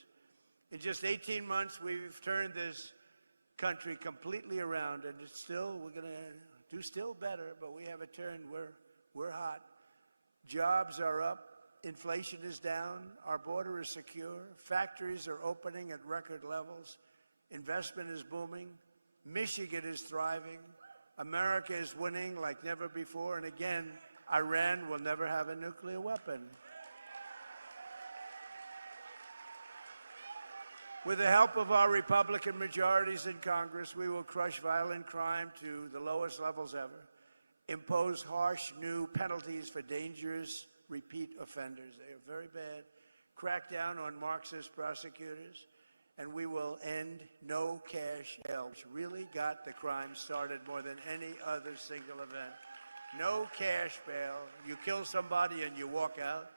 In just 18 months, we've turned this country completely around, and it's still, we're going to do still better, but we have a turn. We're hot. Jobs are up. Inflation is down. Our border is secure. Factories are opening at record levels. Investment is booming. Michigan is thriving. America is winning like never before. And again, Iran will never have a nuclear weapon. With the help of our Republican majorities in Congress, we will crush violent crime to the lowest levels ever, impose harsh new penalties for dangerous repeat offenders. They are very bad. Crack down on Marxist prosecutors, and we will end no cash bail, which really got the crime started more than any other single event. No cash bail. You kill somebody and you walk out.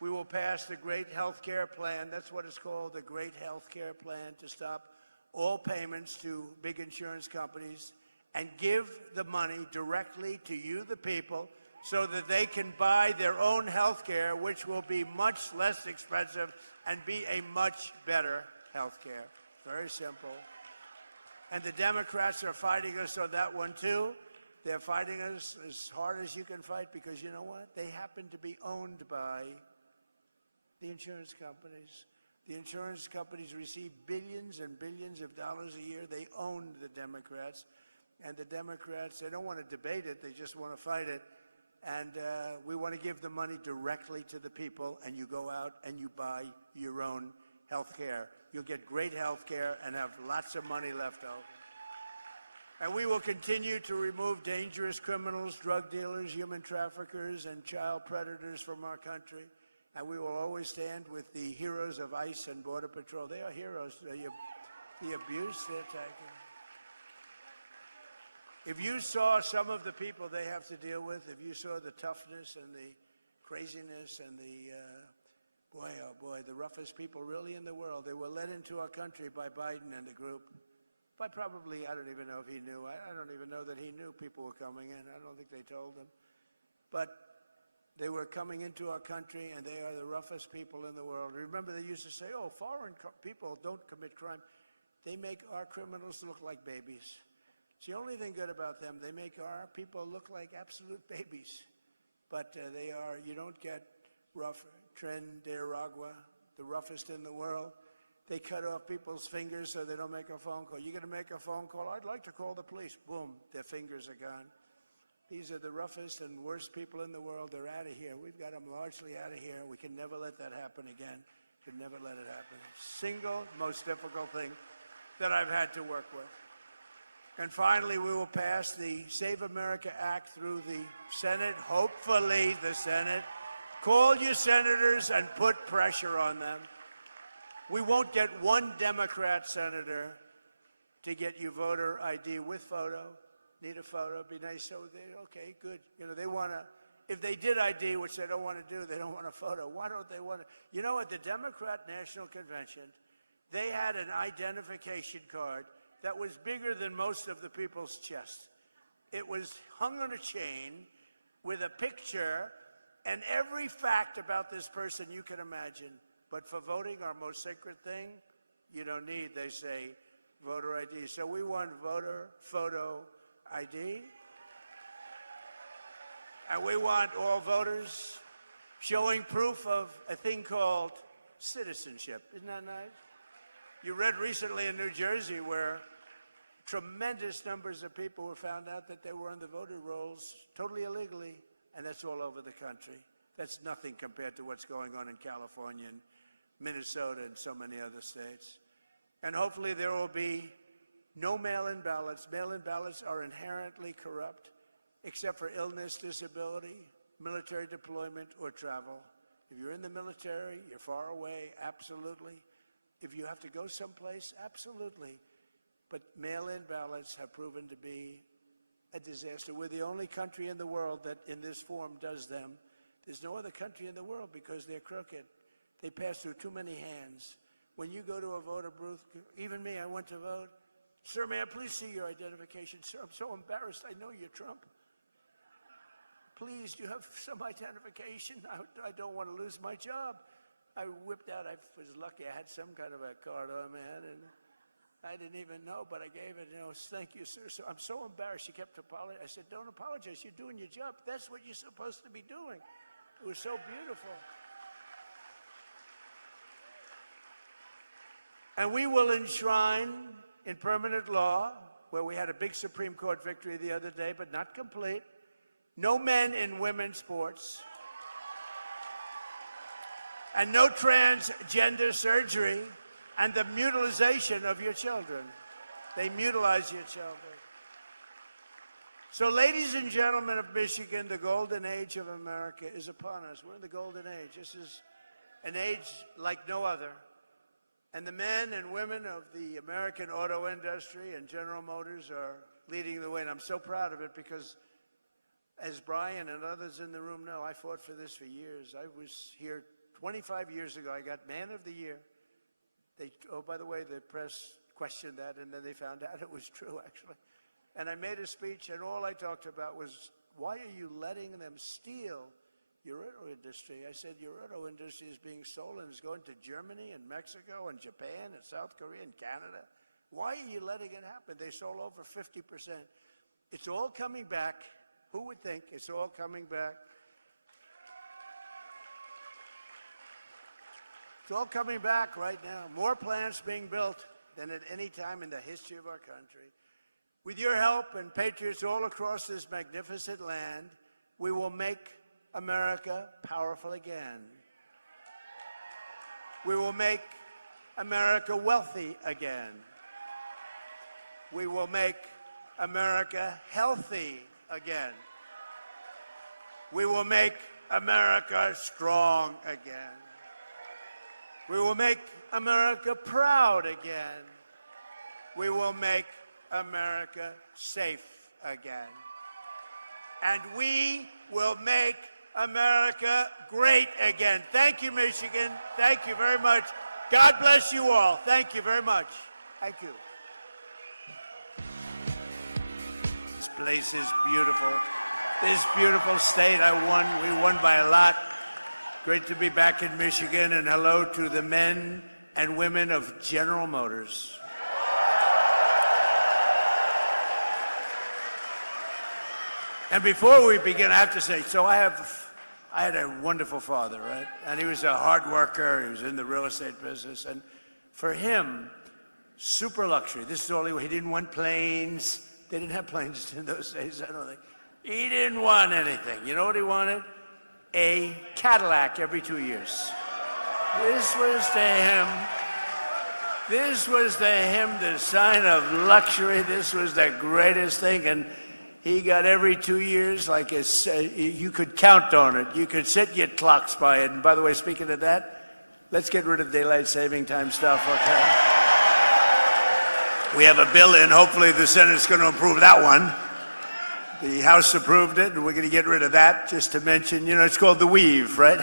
We will pass the Great Health Care Plan. That's what it's called, the Great Health Care Plan, to stop all payments to big insurance companies and give the money directly to you, the people, so that they can buy their own health care, which will be much less expensive and be a much better health care. Very simple. And the Democrats are fighting us on that one, too. They're fighting us as hard as you can fight because, you know what? They happen to be owned by the insurance companies. The insurance companies receive billions and billions of dollars a year. They own the Democrats. And the Democrats, they don't want to debate it. They just want to fight it. And we want to give the money directly to the people, and you go out and you buy your own health care. You'll get great health care and have lots of money left over. And we will continue to remove dangerous criminals, drug dealers, human traffickers, and child predators from our country. And we will always stand with the heroes of ICE and Border Patrol. They are heroes. The abuse they're taking. If you saw some of the people they have to deal with, if you saw the toughness and the craziness and the, boy, oh boy, the roughest people really in the world, they were led into our country by Biden and the group. By probably, I don't even know if he knew. I don't even know that he knew people were coming in. I don't think they told him. But they were coming into our country, and they are the roughest people in the world. Remember, they used to say, oh, foreign people don't commit crime. They make our criminals look like babies. It's the only thing good about them. They make our people look like absolute babies. But they are, you don't get rough, Tren de Aragua, the roughest in the world. They cut off people's fingers so they don't make a phone call. You're going to make a phone call? I'd like to call the police. Boom, their fingers are gone. These are the roughest and worst people in the world. They're out of here. We've got them largely out of here. We can never let that happen again. Could never let it happen. Single most difficult thing that I've had to work with. And finally, we will pass the Save America Act through the Senate, hopefully the Senate. Call your senators and put pressure on them. We won't get one Democrat senator to get you voter ID with photo. Need a photo, be nice. So okay, good. You know, they want to, if they did ID, which they don't want to do, they don't want a photo. Why don't they want to? You know, at the Democrat National Convention, they had an identification card that was bigger than most of the people's chest. It was hung on a chain with a picture and every fact about this person you can imagine. But for voting, our most sacred thing, you don't need, they say, voter ID. So we want voter photo ID. And we want all voters showing proof of a thing called citizenship. Isn't that nice? You read recently in New Jersey where tremendous numbers of people were found out that they were on the voter rolls totally illegally, and that's all over the country. That's nothing compared to what's going on in California and Minnesota and so many other states. And hopefully there will be no mail-in ballots. Mail-in ballots are inherently corrupt, except for illness, disability, military deployment, or travel. If you're in the military, you're far away, absolutely. If you have to go someplace, absolutely. But mail-in ballots have proven to be a disaster. We're the only country in the world that in this form does them. There's no other country in the world because they're crooked. They pass through too many hands. When you go to a voter booth, even me, I went to vote. Sir, may I please see your identification? Sir, I'm so embarrassed. I know you're Trump. Please, do you have some identification? I don't want to lose my job. I whipped out, I was lucky, I had some kind of a card on me, and I didn't even know, but I gave it, thank you, sir. So I'm so embarrassed. She kept apologizing. I said, don't apologize. You're doing your job. That's what you're supposed to be doing. It was so beautiful. And we will enshrine in permanent law, where we had a big Supreme Court victory the other day, but not complete, no men in women's sports, and no transgender surgery, and the mutilization of your children. They mutilize your children. So, ladies and gentlemen of Michigan, the golden age of America is upon us. We're in the golden age. This is an age like no other. And the men and women of the American auto industry and General Motors are leading the way. And I'm so proud of it because, as Brian and others in the room know, I fought for this for years. I was here 25 years ago. I got Man of the Year. Oh, by the way, the press questioned that, and then they found out it was true, actually. And I made a speech, and all I talked about was, why are you letting them steal your auto industry? I said, your auto industry is being stolen. It's going to Germany and Mexico and Japan and South Korea and Canada. Why are you letting it happen? They stole over 50%. It's all coming back. Who would think it's all coming back? It's all coming back right now. More plants being built than at any time in the history of our country. With your help and patriots all across this magnificent land, we will make America powerful again. We will make America wealthy again. We will make America healthy again. We will make America strong again. We will make America proud again. We will make America safe again. And we will make America great again. Thank you, Michigan. Thank you very much. God bless you all. Thank you very much. Thank you. This place is beautiful. This beautiful state, we won by a lot. Great to be back in Michigan, and hello to the men and women of General Motors. And before we begin, I have to say, so I had a wonderful father, right? And he was a hard worker. He was in the real estate business. And for him, super luxury. This is all he didn't want planes. They didn't have planes in those days, I don't think. He didn't want anything. You know what he wanted? A Cadillac every 2 years. This was to him the sign of luxury. This was the greatest thing. And he got every 2 years, like you could count on it. You could set your clocks by it. And by the way, speaking of that, let's get rid of daylight saving time stuff, okay? We have a bill in. Hopefully the Senate's going to approve that one. The House approved it, and we're going to get rid of that, just to mention, it's called the weave, right?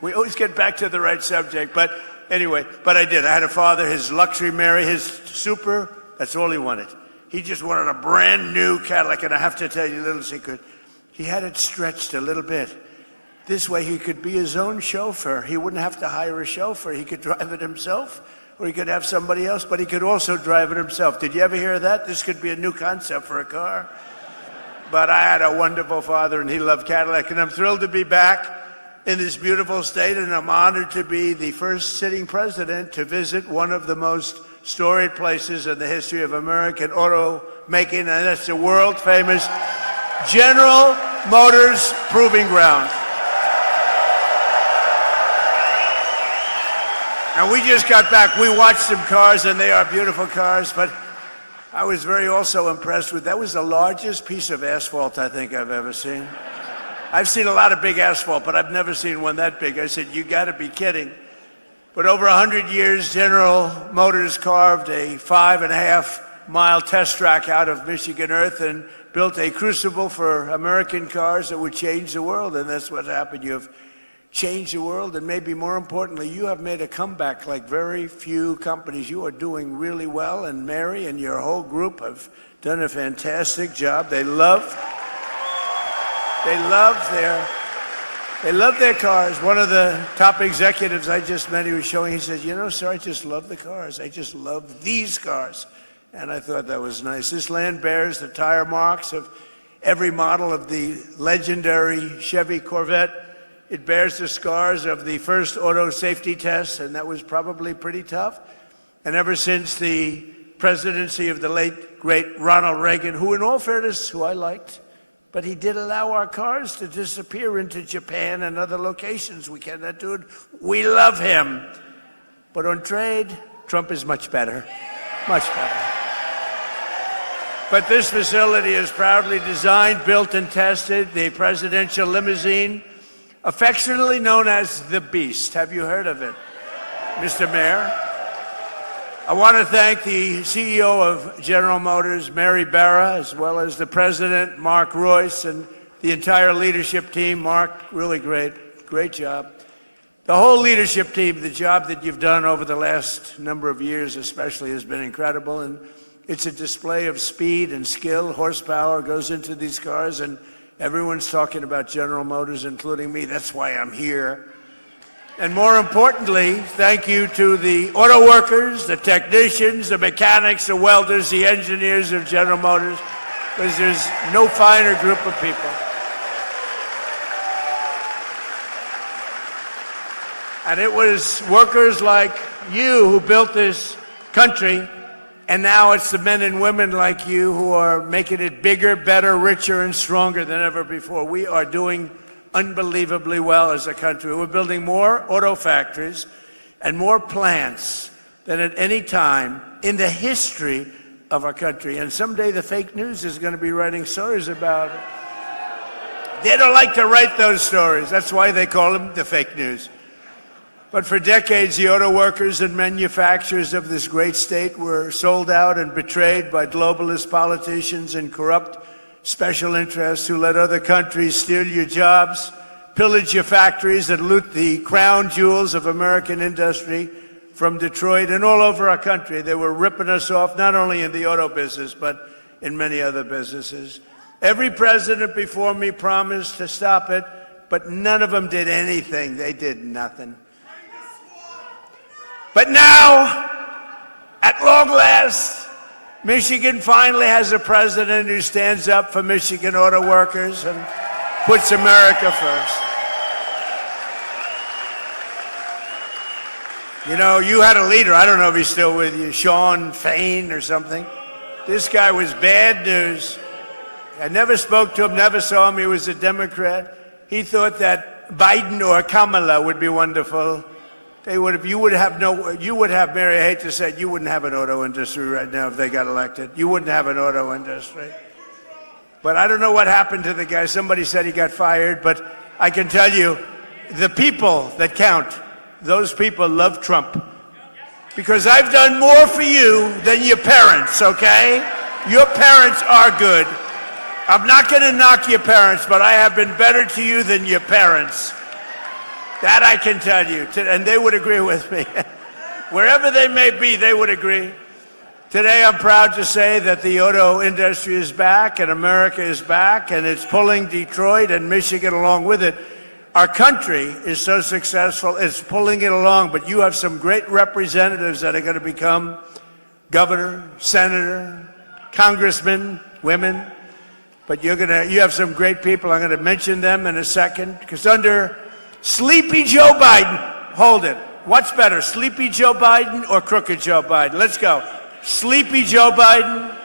We always get back to the right subject, but anyway, I did. I had a father, his luxury Mary, his super, that's all he wanted. He just wanted a brand new Cadillac, and I have to tell you a little secret. He had it stretched a little bit. This way he could be his own chauffeur. He wouldn't have to hire a chauffeur. He could drive it himself, or he could have somebody else, but he could also drive it himself. Did you ever hear of that? This could be a new concept for a car. But I had a wonderful father, and he loved Cadillac, and I'm thrilled to be back in this beautiful state, and I'm honored to be the first sitting president to visit one of the most storied places in the history of American automaking, and that's the world-famous General Motors Proving Ground. And we just got back. We watched some cars, and they are beautiful cars, but I was very also impressed with, that was the largest piece of asphalt I think I've ever seen. I've seen a lot of big asphalt, but I've never seen one that big. I said, you gotta be kidding. But over 100 years, General Motors carved a 5.5-mile test track out of Michigan earth and built a crucible for American cars that would change the world, and that's what happened. You have changed the world, and maybe more importantly, you have made a comeback like very few companies. You are doing really well, and Mary and your whole group have done a fantastic job. They love their cars. One of the top executives I just met, he was showing, he said, sir, I just love the cars. I just love these cars. And I thought that was nice. This land bears the tire marks of every model of the legendary Chevy Corvette. It bears the scars of the first auto safety test, and that was probably pretty tough. And ever since the presidency of the late, great Ronald Reagan, who in all fairness, who I liked, but he did allow our cars to disappear into Japan and other locations. We cannot do it. We love him. But on trade, Trump is much better, much better. But this facility is proudly designed, built, and tested. The presidential limousine, affectionately known as the Beast. Have you heard of it, Mr. Mayor? I want to thank the CEO of General Motors, Mary Barra, as well as the president, Mark Royce, and the entire leadership team. Mark, really great job. The whole leadership team, the job that you've done over the last number of years especially has been incredible, and it's a display of speed and skill. Horsepower goes into these cars, and everyone's talking about General Motors, including me. That's why I'm here. And more importantly, thank you to the auto workers, the technicians, the mechanics, the welders, the engineers of General Motors, because there's no finer group of people. And it was workers like you who built this country, and now it's the men and women like you who are making it bigger, better, richer, and stronger than ever before. We are doing unbelievably well as a country. We're building more auto factories and more plants than at any time in the history of our country. And someday the fake news is going to be writing stories about it. They don't like to write those stories. That's why they call them the fake news. But for decades, the auto workers and manufacturers of this great state were sold out and betrayed by globalist politicians and corrupt special interests who let other countries steal your jobs, pillage your factories, and loot the crown jewels of American industry from Detroit and all over our country. They were ripping us off, not only in the auto business, but in many other businesses. Every president before me promised to stop it, but none of them did anything. They did nothing. But now, at long last, Michigan finally has a president who stands up for Michigan auto workers and puts America first. You know, you had a leader, I don't know if he's still with you, Sean Fain or something. This guy was bad news. I never spoke to him, never saw him. He was a Democrat. He thought that Biden or Kamala would be wonderful. You would have, Mary, I hate to say it, you wouldn't have an auto industry right now if they got elected. You wouldn't have an auto industry. But I don't know what happened to the guy. Somebody said he got fired, but I can tell you, the people that count, those people love Trump. Because I've done more for you than your parents, okay? Your parents are good. I'm not going to knock your parents, but I have been better to you than your parents. That I can tell you, and they would agree with me. Wherever they may be, they would agree. Today, I'm proud to say that the auto industry is back, and America is back, and it's pulling Detroit and Michigan along with it. Our country is so successful, it's pulling it along, but you have some great representatives that are going to become governor, senator, congressmen, women, but you have some great people. I'm going to mention them in a second, because under Sleepy Joe Biden, hold it. What's better, Sleepy Joe Biden or Crooked Joe Biden? Let's go. Sleepy Joe Biden,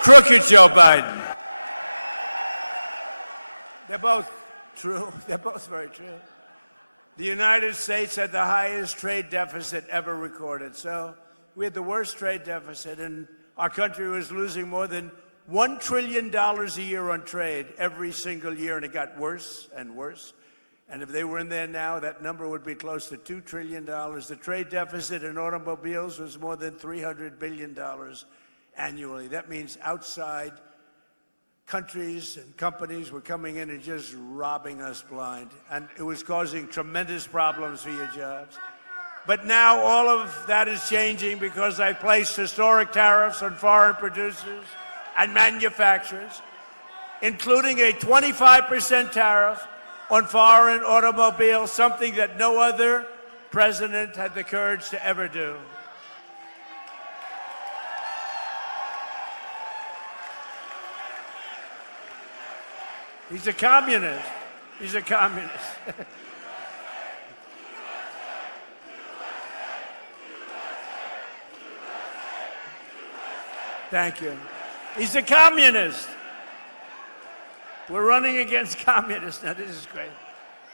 Crooked Joe Biden. They're both true. They're both very true. The United States had the highest trade deficit ever recorded. So we had the worst trade deficit, and our country was losing more than $1 trillion a year on trade every single year, and it got worse and worse. And if they were in there now, that number would be close to $2 trillion. The trade deficit in automobiles was more than $300 billion annually. That means outside countries and companies were coming in and just robbing us blind. And it was causing tremendous problems for your jobs. But now all of that is changing because I placed historic tariffs on foreign producers and manufacturers, including a 25% tariff on foreign automobiles, something that no other president had the courage to ever do. He's a communist. He's a communist. Thank you. He's a communist. We're running against communists. Now, this is great.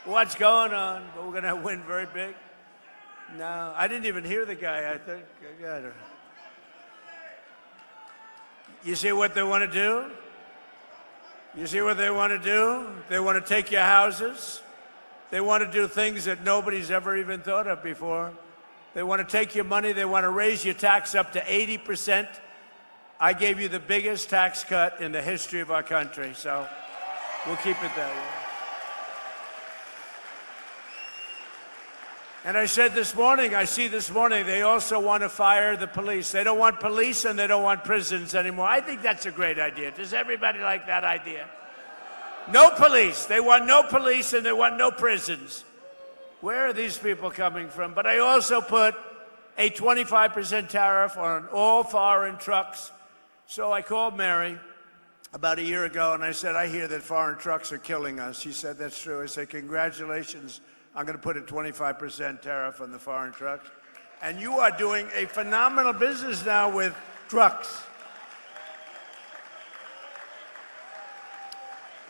What's going on? But we're going to win very big. No, I didn't even hear the guy, I think. You see what they want to do? You see what they want to do? They want to take your houses. They want to do things that nobody's ever even thought of before. They want to take your money. They want to raise your tax up to 80%. I gave you the biggest tax cut in the history of our country, so we'll keep it that way. And I said this morning, they also want to fire the police. They don't want police and they don't want prisons anymore. I think that's a great idea. Does everybody like that idea? No police. They want no police and they want no prisons. Where are these people coming from? But I also put a 25% tariff on all foreign trucks. So I called Mary about a year ago and I said, I hear that foreign trucks are killing us. She said, that's true. I said, congratulations. I'm going to put a 25% tariff on the foreign trucks. And you are doing a phenomenal business now with trucks.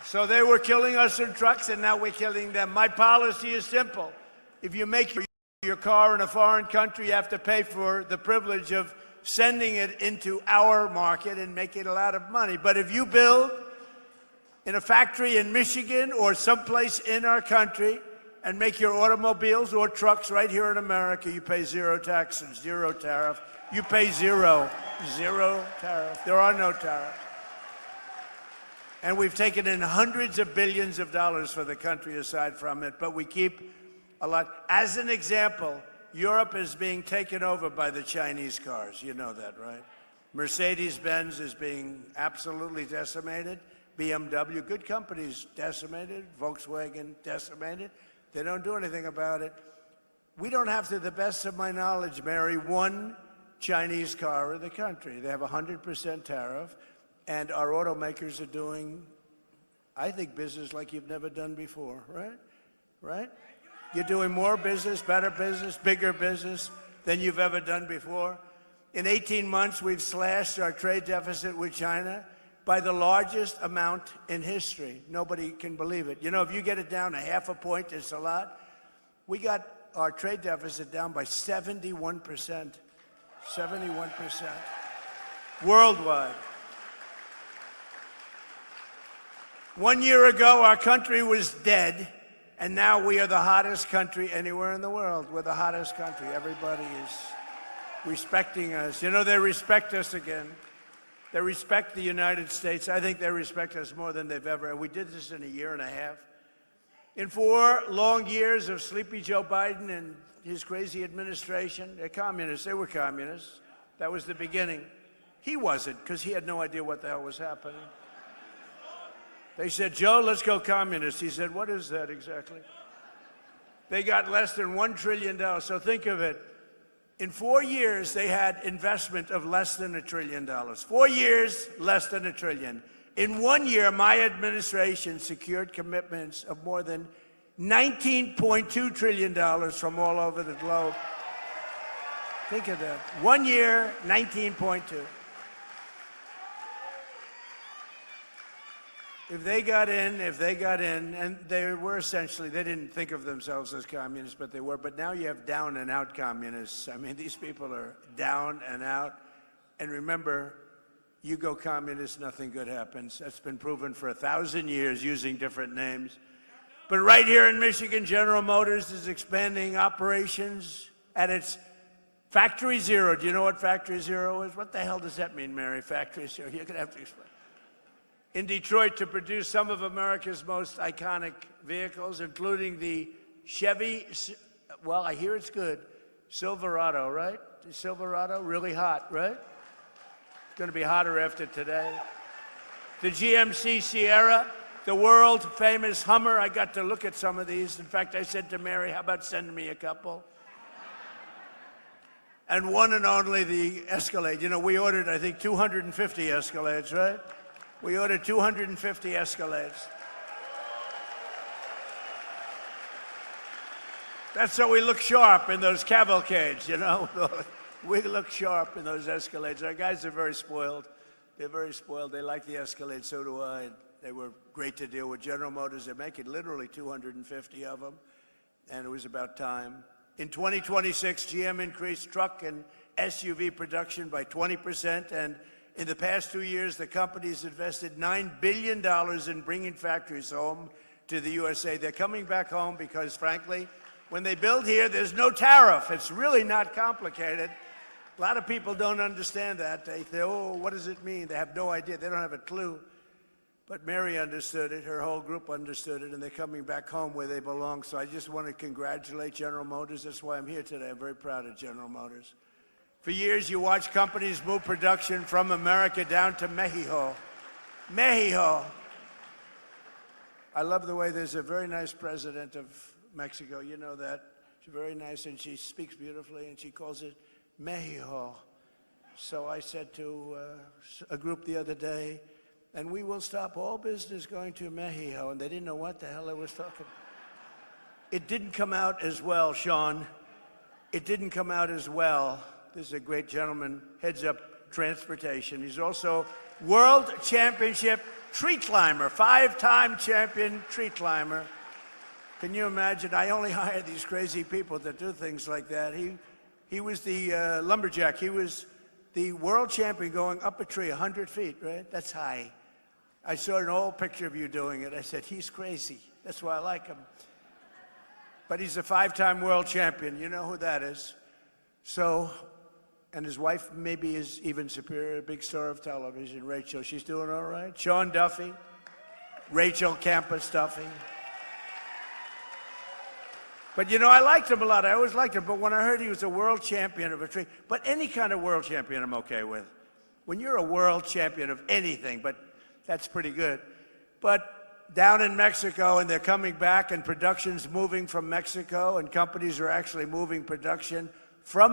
So they were killing us in trucks, and now we're killing them. My policy is simple. If you make your your car in a foreign country, you have to pay for the privilege of sending it into our market and making a lot of money. But if you build in a factory in Michigan or someplace in our country and make your automobiles or trucks right here in America, you pay zero tax and zero tariff. You pay zero tariff. There are no tariffs. And we've taken in hundreds of billions of dollars for the country aside from it, but we keep a lot. As an example, Europe is being taken over by the Chinese cars. You know that, right? Mercedes-Benz is being absolutely decimated. BMW, good companies, decimated. Volkswagen, decimated. They don't do anything about it. We don't have, to the best of my knowledge, Mary, one Chinese car in the country. They have 100% tariff, and our automakers are doing, I think, business like you've never done before, right? Right? You're doing more business, better business, bigger business than you've ever done before. In 18 months, we've slashed our trade deficit with China by the largest amount in history. Nobody can believe it. You know, if you get it down a half a point, it's a lot. We got our trade deficit down by 71%. 71%. Worldwide. 1 year ago, our country was dead, and now we are the hottest country anywhere in the world. We're the hottest country. Everybody is respecting us. You know, they respect us again. They respect the United States. I think they respect us more than they've ever. We did this in a year and a half. In 4 long years of sleepy Joe Biden and his crazy administration, they're communists. They were communists. That was the beginning. He wasn't, because he had no idea what the hell was happening. They said, Joe, let's go communist. He said, what is that exactly? They got less than $1 trillion. So think of it. In 4 years, they had investment of less than $1 trillion. 4 years, less than $1 trillion. In 1 year, my administration secured commitments of more than $19.2 trillion from all over the globe. Think of that. 1 year, 19.2. If they got in, and they were essentially, they didn't think of themselves as communists, but they were. But now you have down and out communists. I mean, these people are down and out. And remember, you go communist, nothing good happens. That's been proven for 1,000 years using different names. But right here in Michigan, General Motors is expanding operations at its Factory Zero. Do you know what Factory Zero is? What the hell does that mean, Mary? Factory Zero? You're going to have to explain. In Detroit, to produce some of America's most iconic vehicles, including the Chevy, well, I hear it's good, Silverado, right? The Silverado, really hot, right? It's going to be hotter after today. The GMC Sierra, the world-famous Hummer. I got to look at some of these. In fact, I said to Mary, how about sending me a couple? And one and only the Escalade. You know, we ordered, I think, 250 Escalades, right? We ordered 250 Escalades. That's so we look sharp in those cavalcades, you know? We look sharp in those Escalades. Our guys are very spoiled. They're very spoiled. They like the Escalade, so do I. They were great to deal with. General Motors, they're making literally 250 of them, and it was about time. In 2026, GM increased truck and SUV production by 20%, and in the past 2 years, the company's invested $9 billion in bringing factories home to the USA. They're coming back home because, frankly, when they build here, there's no tariff. It's really not complicated. A lot of people don't understand that. They say, oh, what does it mean? They have no idea. They don't have a clue. But Mary understood it. Her whole group understood it, and they're coming back home where they belong. So I just want to congratulate General Motors. That's why I'm here today. I'm very proud of General Motors. For years, you watch companies move production from America down to Mexico. Mexico. I love the way there's a very nice president of Mexico. You know that. She's very nice, and she speaks beautifully, and she calls it Mexico. So I said to a group the other day, and we will stop all business going to Mexico. And they didn't know what the hell I was talking about. It didn't come out as well, Sean. It didn't come out as well. This is a great gentleman, heads up transportation. He's also world championship tree climber, 5-time champion tree climber. Can you imagine? I only hire these crazy people that do things like that. He was the lumberjack. He was the world champion going up a tree 100 feet, right? That's high. I saw an old picture of you doing it. I said, he's crazy. That's why I like him. But he's a 5-time world champion. You know who that is. So, and his wife maybe is even superior, a big star of television, Rachel. She's doing all right. Sean Duffy, Rachel Campus Duffy. But you know, I liked him a lot. I always liked him. But when I heard he was a world champion of a tree, but any kind of world champion I'm okay with. When you're a world champion of anything, but that's pretty good. But down in Mexico, and they're coming back, and production's moving from Mexico, and companies are actually moving production from